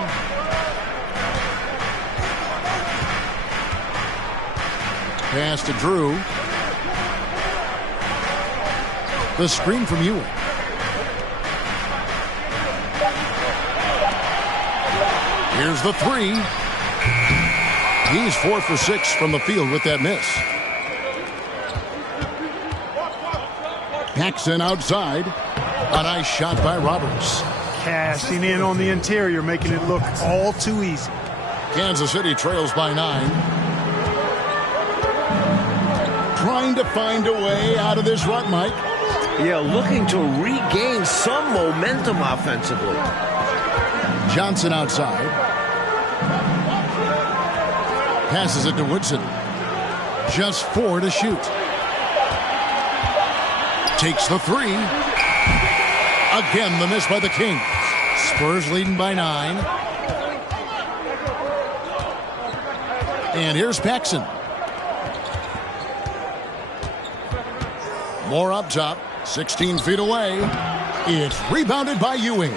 Pass to Drew. The screen from Ewing. Here's the 3. He's 4 for 6 from the field with that miss. Paxson outside. A nice shot by Roberts. Cashing in on the interior, making it look all too easy. Kansas City trails by 9. Trying to find a way out of this rut, Mike. Yeah, looking to regain some momentum offensively. Johnson outside. Passes it to Woodson. Just 4 to shoot. Takes the 3. Again, the miss by the Kings. Spurs leading by 9. And here's Paxson. More up top. 16 feet away. It's rebounded by Ewing.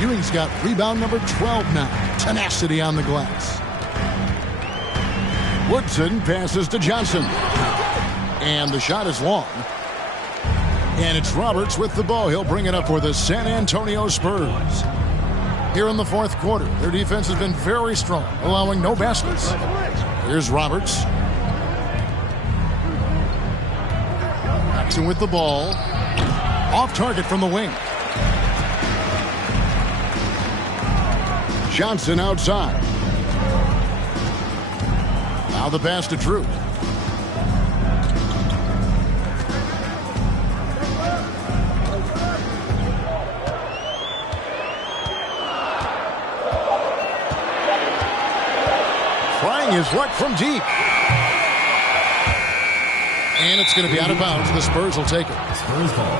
Ewing's got rebound number 12 now. Tenacity on the glass. Woodson passes to Johnson. And the shot is long. And it's Roberts with the ball. He'll bring it up for the San Antonio Spurs. Here in the fourth quarter, their defense has been very strong, allowing no baskets. Here's Roberts. Paxson with the ball. Off target from the wing. Johnson outside. Now the pass to Drew. Trying his luck from deep. And it's going to be out of bounds. The Spurs will take it. Spurs ball.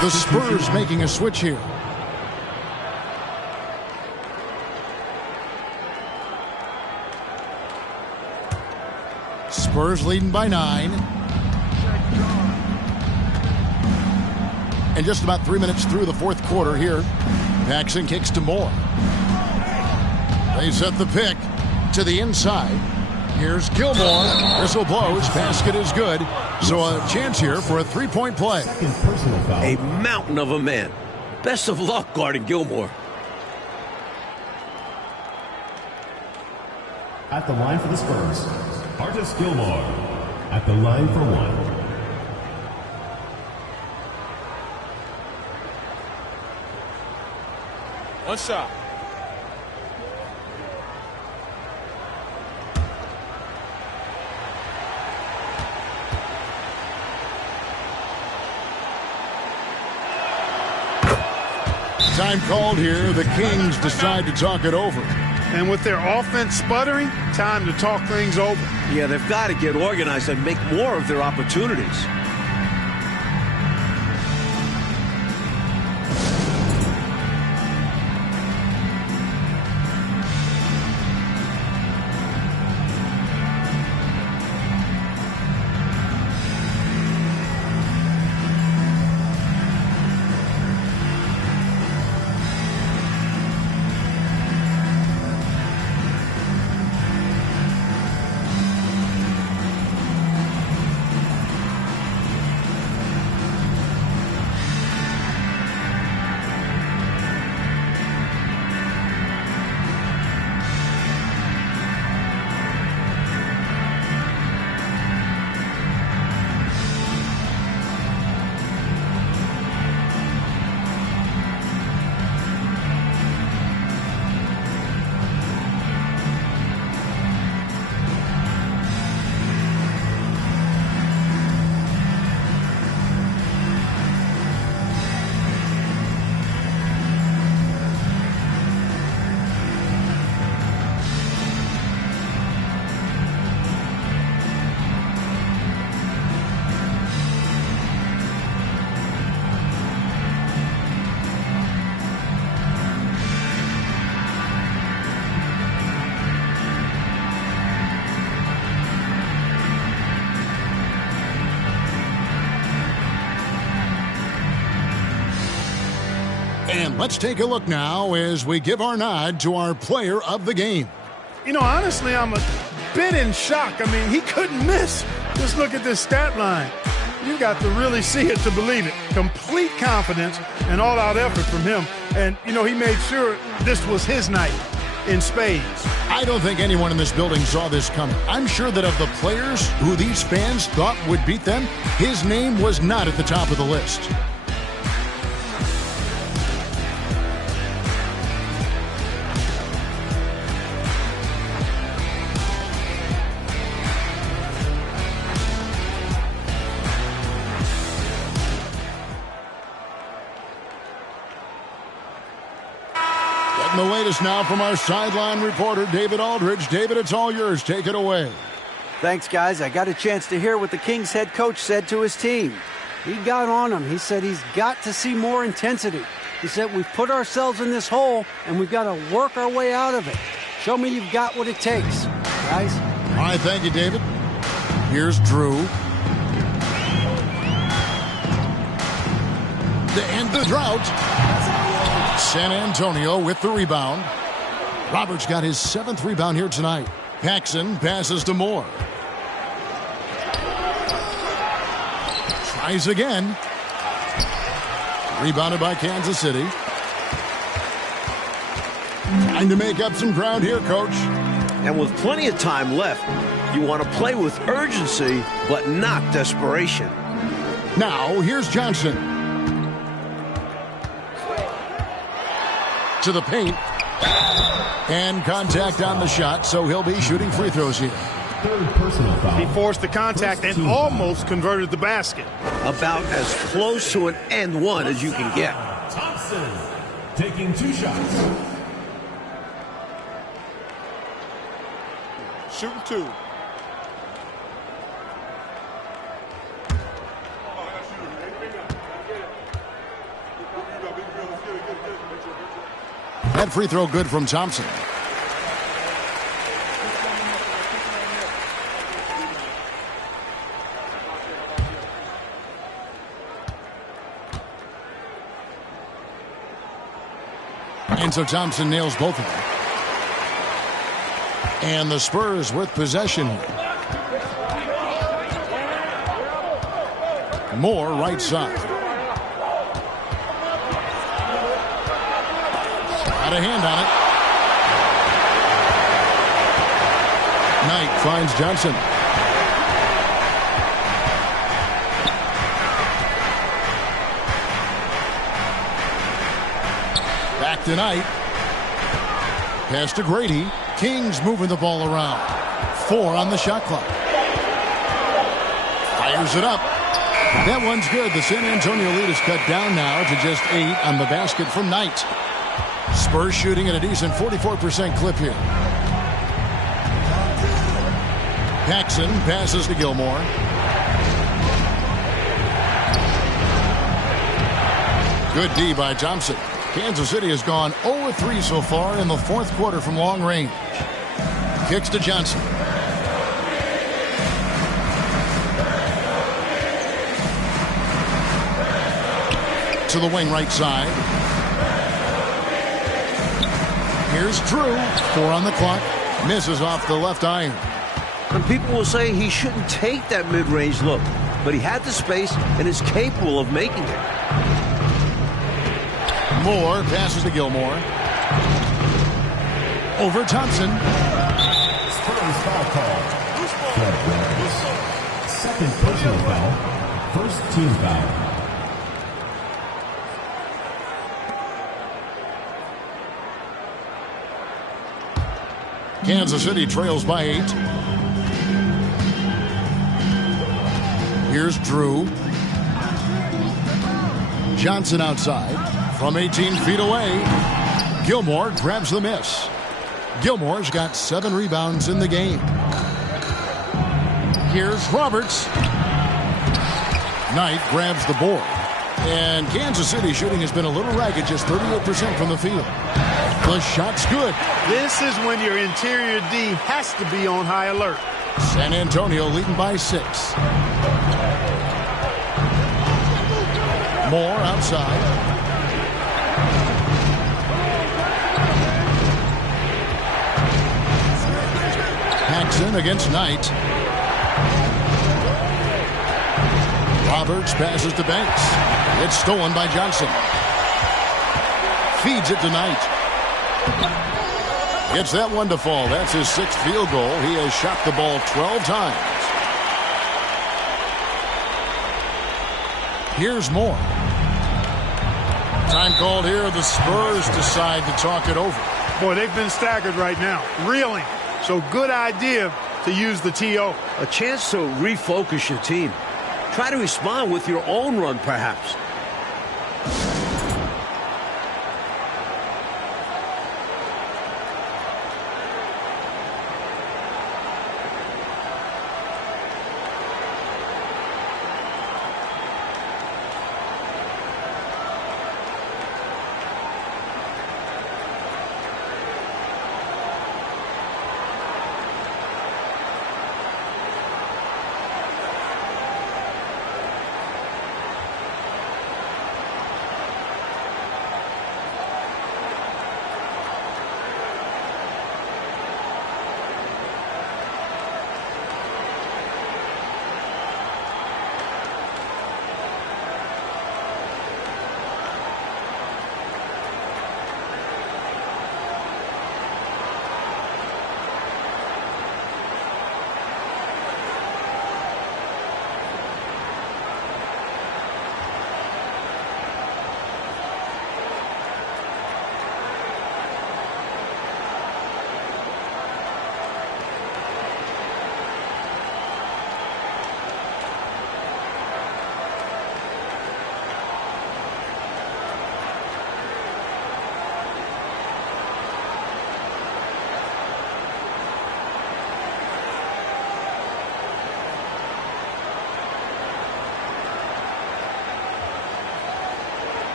The Spurs making a switch here. Spurs leading by 9. And just about 3 minutes through the fourth quarter here. Paxson kicks to Moore. They set the pick to the inside. Here's Gilmore. Whistle blows. Basket is good. So a chance here for a three-point play. A mountain of a man. Best of luck guarding Gilmore. At the line for the Spurs, Artis Gilmore. At the line for 1. One shot. Time called here. The Kings decide to talk it over. And with their offense sputtering, time to talk things over. Yeah, they've got to get organized and make more of their opportunities. And let's take a look now as we give our nod to our player of the game. You know, honestly, I'm a bit in shock. I mean, he couldn't miss. Just look at this stat line. You got to really see it to believe it. Complete confidence and all-out effort from him. And, you know, he made sure this was his night in spades. I don't think anyone in this building saw this coming. I'm sure that of the players who these fans thought would beat them, his name was not at the top of the list. The latest now from our sideline reporter, David Aldridge. David, it's all yours. Take it away. Thanks, guys. I got a chance to hear what the Kings head coach said to his team. He got on them. He said he's got to see more intensity. He said we've put ourselves in this hole, and we've got to work our way out of it. Show me you've got what it takes, guys. All right, thank you, David. Here's Drew. To end the drought. San Antonio with the rebound. Roberts got his 7th rebound here tonight. Paxson passes to Moore. Tries again. Rebounded by Kansas City. Trying to make up some ground here, Coach. And with plenty of time left, you want to play with urgency, but not desperation. Now, here's Johnson. To the paint. And contact on the shot, so he'll be shooting free throws here. Third personal foul. He forced the contact and almost converted the basket. About as close to an and one as you can get. Thompson taking 2 shots. Shooting 2. That free throw good from Thompson. And so Thompson nails both of them. And the Spurs with possession here. Moore right side. Got a hand on it. Knight finds Johnson. Back to Knight. Pass to Grady. Kings moving the ball around. 4 on the shot clock. Fires it up. That one's good. The San Antonio lead is cut down now to just 8 on the basket from Knight. Spurs shooting at a decent 44% clip here. Paxson passes to Gilmore. Good D by Thompson. Kansas City has gone 0-3 so far in the fourth quarter from long range. Kicks to Johnson. To the wing right side. Here's Drew. 4 on the clock. Misses off the left iron. And people will say he shouldn't take that mid-range look, but he had the space and is capable of making it. Moore passes to Gilmore. Over Thompson. Spurs foul call. Fred Rivers. Second personal foul. First team foul. Kansas City trails by 8. Here's Drew. Johnson outside. From 18 feet away. Gilmore grabs the miss. Gilmore's got 7 rebounds in the game. Here's Roberts. Knight grabs the board. And Kansas City shooting has been a little ragged, just 38% from the field. The shot's good. This is when your interior D has to be on high alert. San Antonio leading by 6. Moore outside. Paxson against Knight. Roberts passes to Banks. It's stolen by Johnson. Feeds it to Knight. Gets that one to fall. That's his 6th field goal. He has shot the ball 12 times. Here's Moore. Time called here. The Spurs decide to talk it over. Boy, they've been staggered right now. Reeling. So good idea to use the TO. A chance to refocus your team. Try to respond with your own run, perhaps.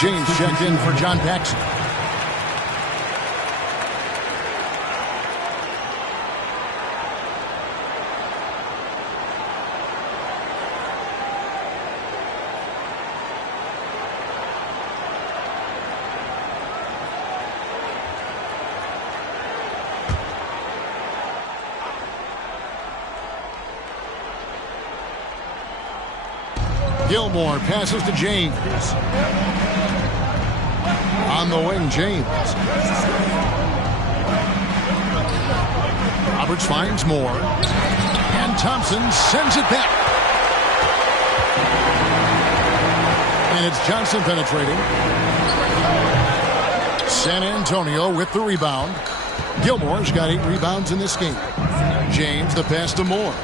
James checked in for John Paxson. Gilmore passes to James. On the wing, James. Roberts finds Moore. And Thompson sends it back. And it's Johnson penetrating. San Antonio with the rebound. Gilmore's got 8 rebounds in this game. James, the pass to Moore.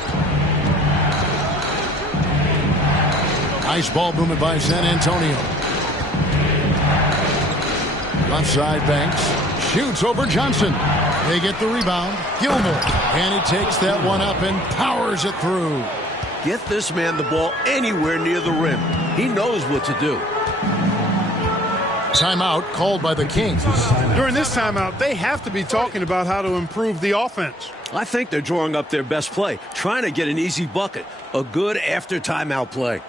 Nice ball movement by San Antonio. Left side, Banks. Shoots over Johnson. They get the rebound. Gilmore. And he takes that one up and powers it through. Get this man the ball anywhere near the rim. He knows what to do. Timeout called by the Kings. During this timeout, they have to be talking about how to improve the offense. I think they're drawing up their best play, trying to get an easy bucket. A good after timeout play.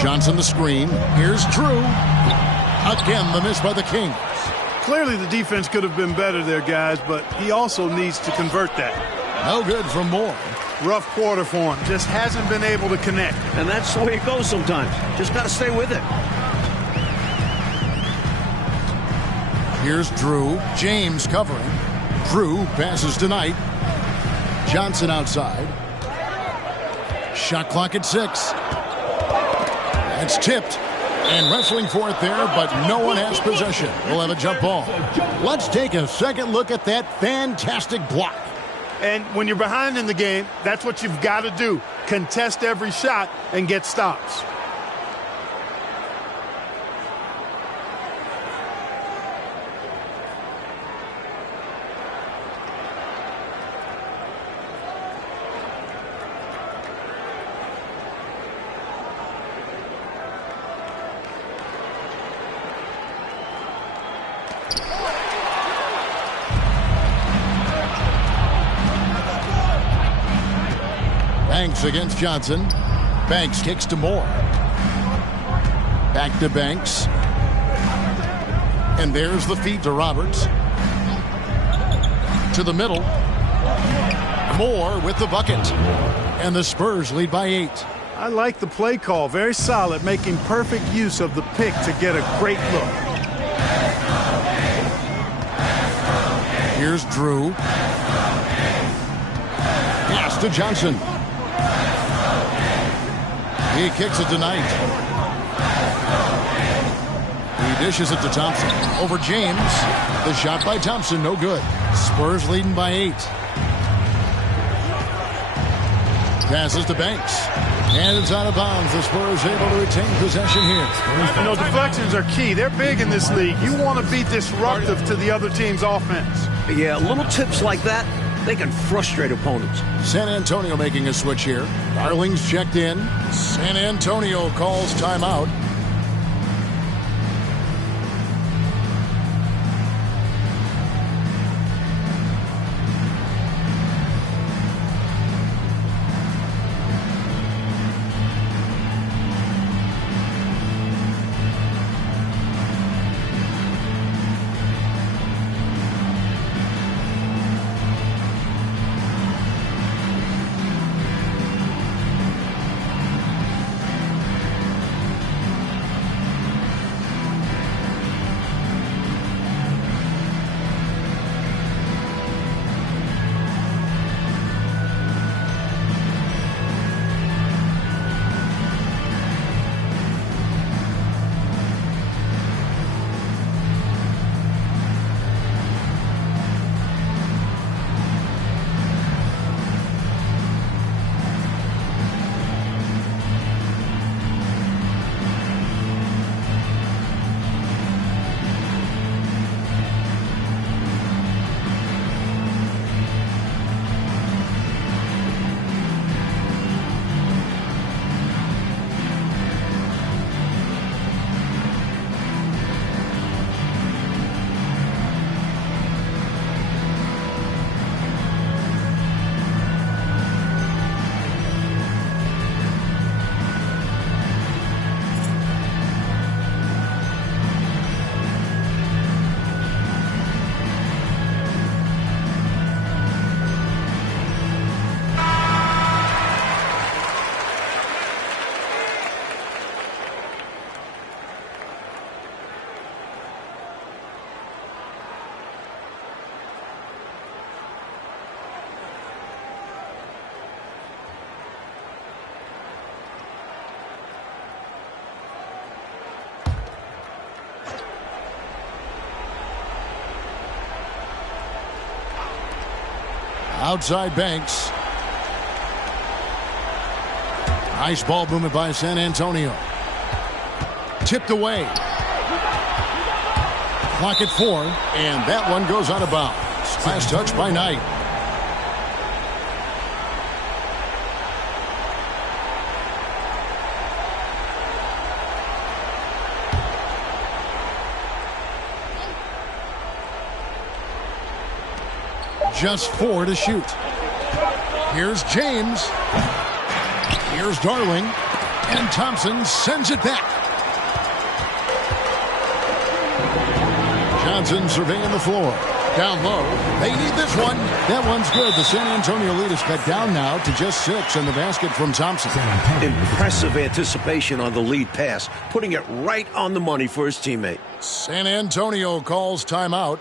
Johnson the screen. Here's Drew. Again, the miss by the Kings. Clearly the defense could have been better there, guys, but he also needs to convert that. No good from Moore. Rough quarter for him. Just hasn't been able to connect. And that's the way it goes sometimes. Just got to stay with it. Here's Drew. James covering. Drew passes to Knight. Johnson outside. Shot clock at 6. It's tipped. And wrestling for it there, but no one has possession. We'll have a jump ball. Let's take a second look at that fantastic block. And when you're behind in the game, that's what you've got to do. Contest every shot and get stops. Banks against Johnson. Banks kicks to Moore. Back to Banks. And there's the feed to Roberts. To the middle. Moore with the bucket. And the Spurs lead by 8. I like the play call. Very solid, making perfect use of the pick to get a great look. Here's Drew. Pass to Johnson. He kicks it to Knight. He dishes it to Thompson. Over James. The shot by Thompson, no good. Spurs leading by 8. Passes to Banks. And it's out of bounds. The Spurs able to retain possession here. You know, deflections are key. They're big in this league. You want to be disruptive to the other team's offense. Yeah, little tips like that, they can frustrate opponents. San Antonio making a switch here. Darling's checked in. San Antonio calls timeout. Outside Banks. Nice ball movement by San Antonio. Tipped away. Clock at 4, and that one goes out of bounds. Last touch by Knight. Just 4 to shoot. Here's James. Here's Darling. And Thompson sends it back. Johnson surveying the floor. Down low. They need this one. That one's good. The San Antonio lead is cut down now to just 6, and the basket from Thompson. Impressive anticipation on the lead pass, putting it right on the money for his teammate. San Antonio calls timeout.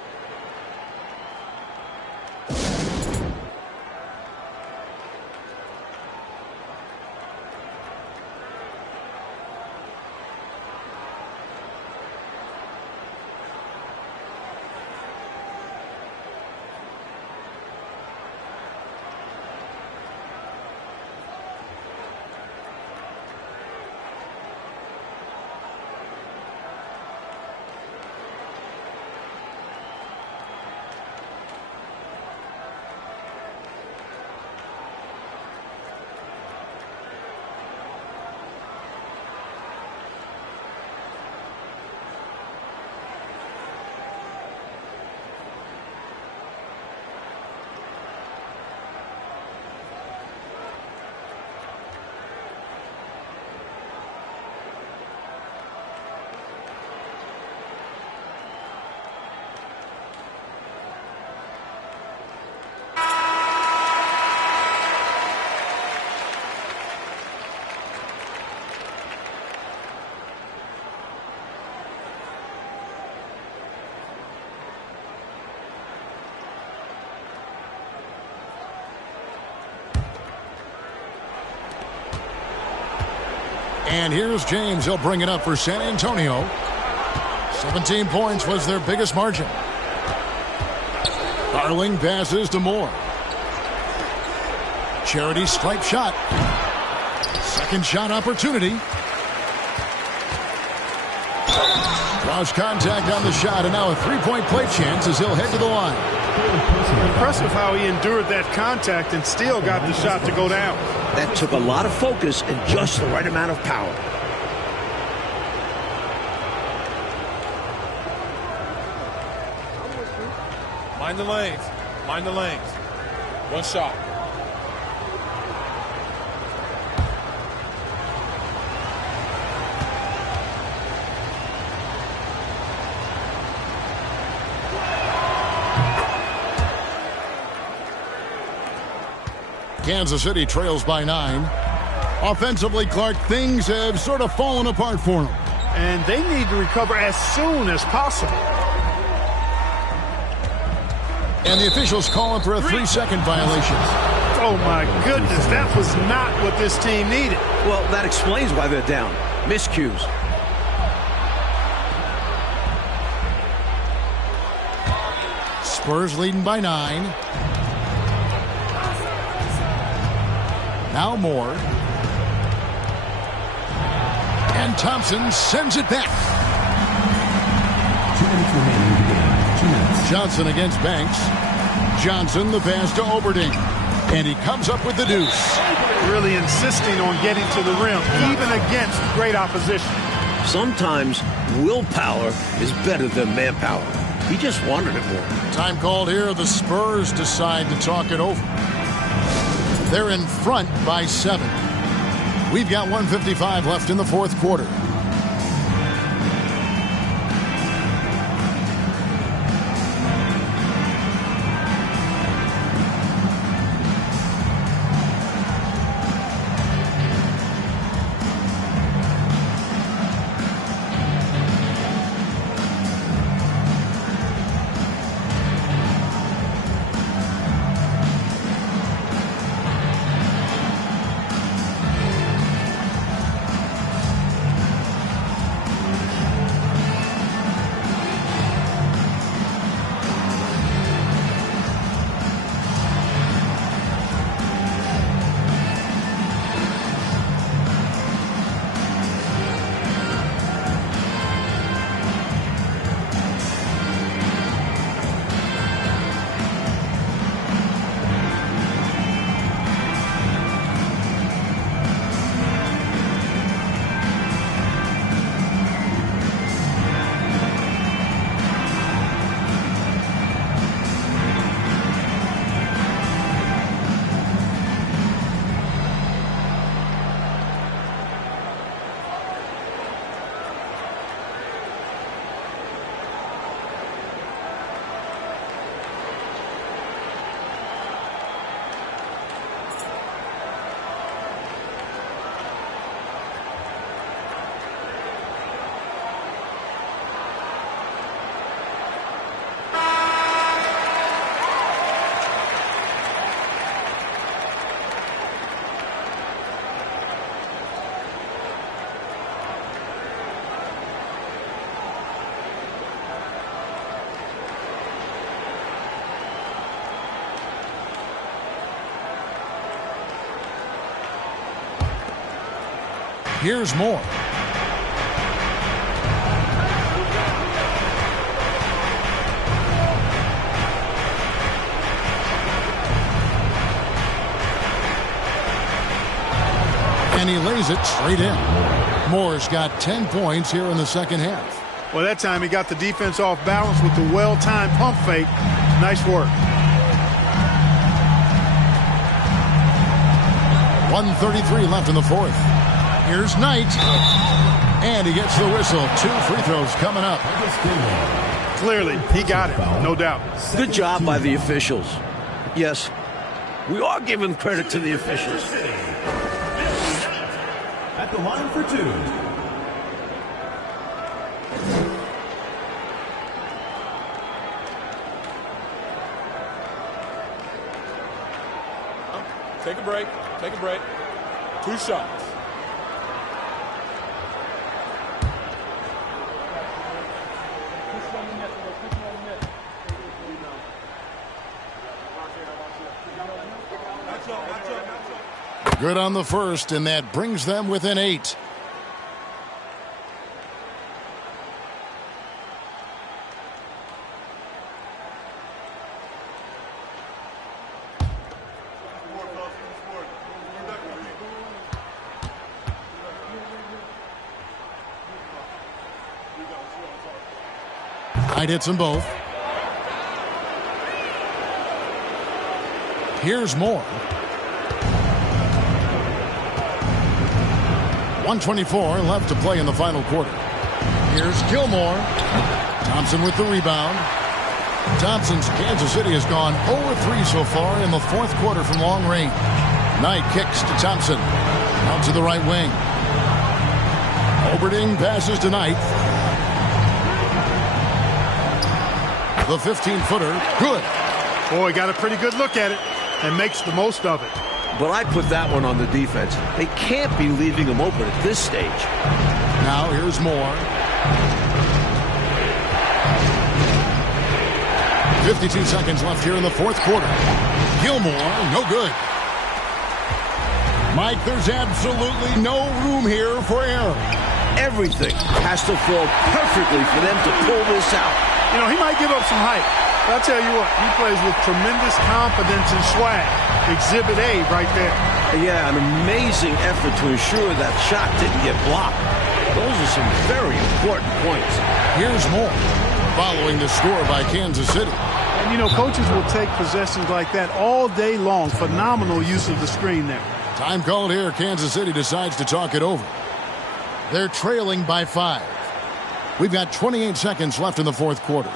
And here's James. He'll bring it up for San Antonio. 17 points was their biggest margin. Darling passes to Moore. Charity stripe shot. Second shot opportunity. Draws contact on the shot, and now a three-point play chance as he'll head to the line. Impressive how he endured that contact and still got the shot to go down. That took a lot of focus and just the right amount of power. Mind the lanes. Mind the lanes. One shot. Kansas City trails by 9. Offensively, Clark, things have sort of fallen apart for them. And they need to recover as soon as possible. And the officials calling for a 3-second violation. Oh, my goodness. That was not what this team needed. Well, that explains why they're down. Miscues. Spurs leading by 9. Now Moore. And Thompson sends it back. 2 minutes remaining in the game. 2 minutes. Johnson against Banks. Johnson, the pass to Oberding. And he comes up with the deuce. Really insisting on getting to the rim, even against great opposition. Sometimes willpower is better than manpower. He just wanted it more. Time called here. The Spurs decide to talk it over. They're in front by 7. We've got 1:55 left in the fourth quarter. Here's Moore. And he lays it straight in. Moore's got 10 points here in the second half. Well, that time he got the defense off balance with the well-timed pump fake. Nice work. 1:33 left in the fourth. Here's Knight. And he gets the whistle. 2 free throws coming up. Clearly, he got it, no doubt. Good job by the officials. Yes, we are giving credit to the officials. At the line for 2. Take a break. Take a break. 2 shots. Good on the first, and that brings them within 8. Knight hits them both. Here's Moore. 1:24 left to play in the final quarter. Here's Gilmore. Thompson with the rebound. Thompson's Kansas City has gone 0-3 so far in the fourth quarter from long range. Knight kicks to Thompson. Out to the right wing. Oberding passes to Knight. The 15-footer, good. Boy, got a pretty good look at it and makes the most of it. But I put that one on the defense. They can't be leaving him open at this stage. Now here's Moore. 52 seconds left here in the fourth quarter. Gilmore, no good. Mike, there's absolutely no room here for error. Everything has to fall perfectly for them to pull this out. You know, he might give up some height, but I'll tell you what, he plays with tremendous confidence and swag. Exhibit A right there. Yeah, an amazing effort to ensure that shot didn't get blocked. Those are some very important points. Here's Moore, following the score by Kansas City. And, you know, coaches will take possessions like that all day long. Phenomenal use of the screen there. Time called here. Kansas City decides to talk it over. They're trailing by 5. We've got 28 seconds left in the fourth quarter.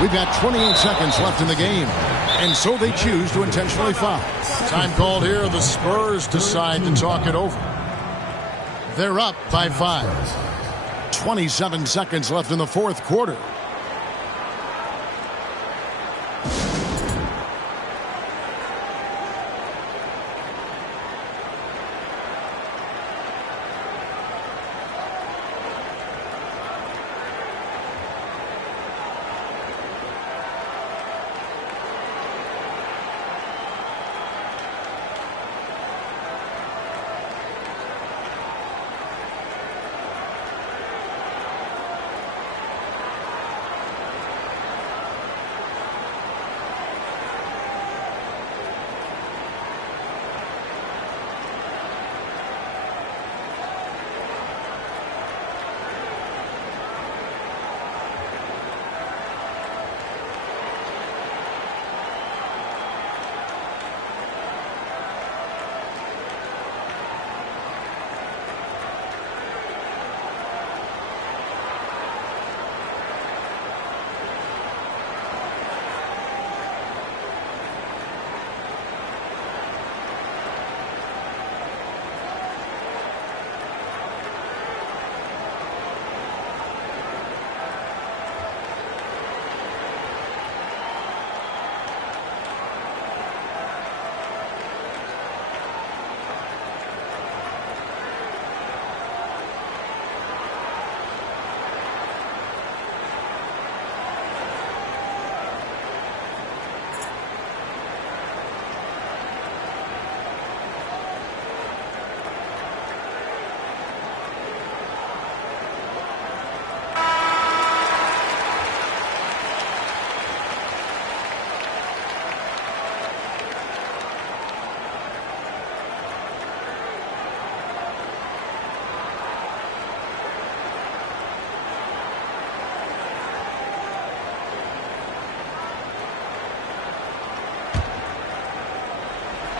We've got 28 seconds left in the game, and so they choose to intentionally foul. Time called here. The Spurs decide to talk it over. They're up by 5. 27 seconds left in the fourth quarter.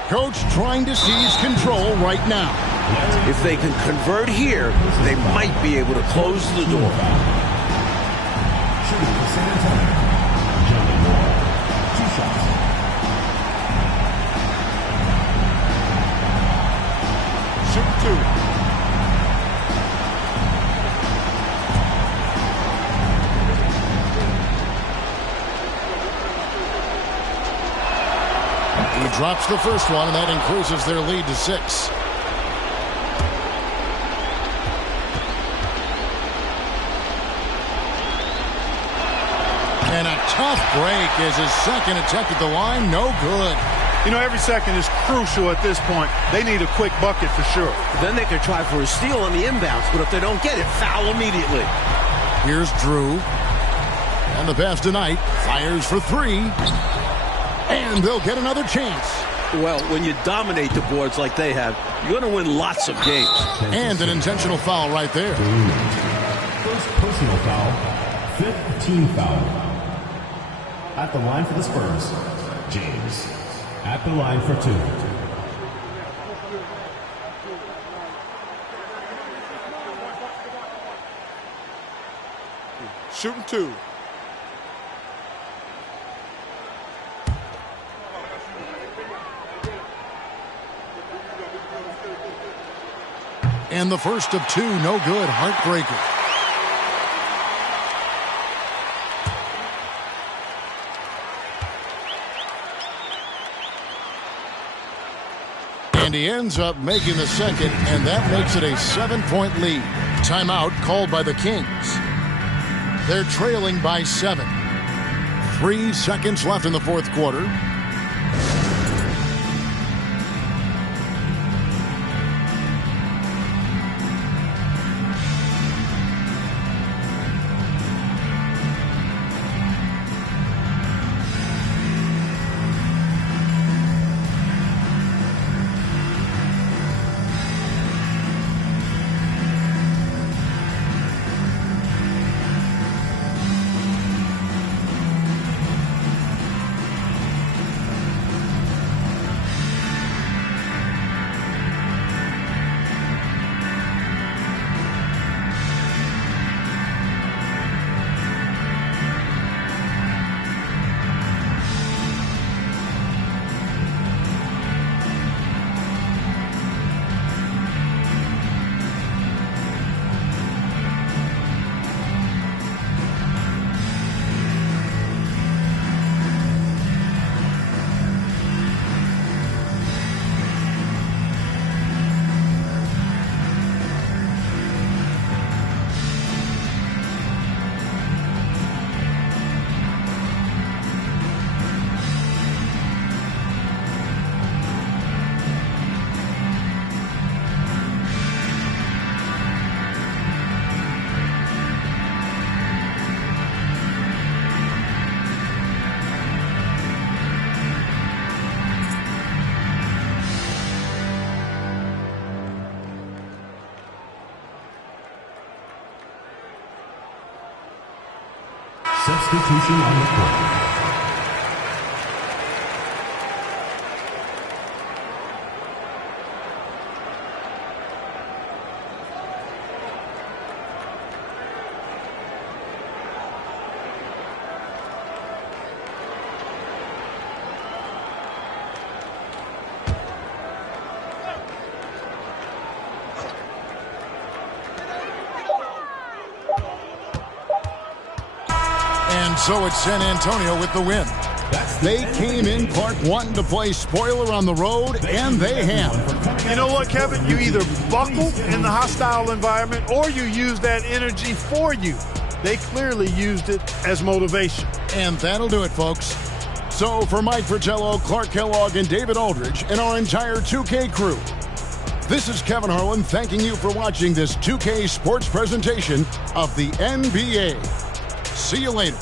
Coach trying to seize control right now. If they can convert here, they might be able to close the door. Shooting for San Antonio, Johnny Moore. 2 shots. Shoot 2. He drops the first one, and that increases their lead to 6. And a tough break is his second attempt at the line. No good. You know, every second is crucial at this point. They need a quick bucket for sure. Then they could try for a steal on the inbounds, but if they don't get it, foul immediately. Here's Drew. And the pass tonight. Fires for 3. And they'll get another chance. Well, when you dominate the boards like they have, you're going to win lots of games. And an intentional foul right there. First personal foul, 5th team foul. At the line for the Spurs, James. At the line for 2. Shooting 2. And the first of 2, no good. Heartbreaker. And he ends up making the second, and that makes it a 7-point lead. Timeout called by the Kings. They're trailing by 7. 3 seconds left in the fourth quarter. Substitution on the court. So it's San Antonio with the win. They came in part 1 to play spoiler on the road, and they have. You know what, Kevin? You either buckle in the hostile environment or you use that energy for you. They clearly used it as motivation. And that'll do it, folks. So for Mike Fratello, Clark Kellogg, and David Aldridge, and our entire 2K crew, this is Kevin Harlan thanking you for watching this 2K sports presentation of the NBA. See you later.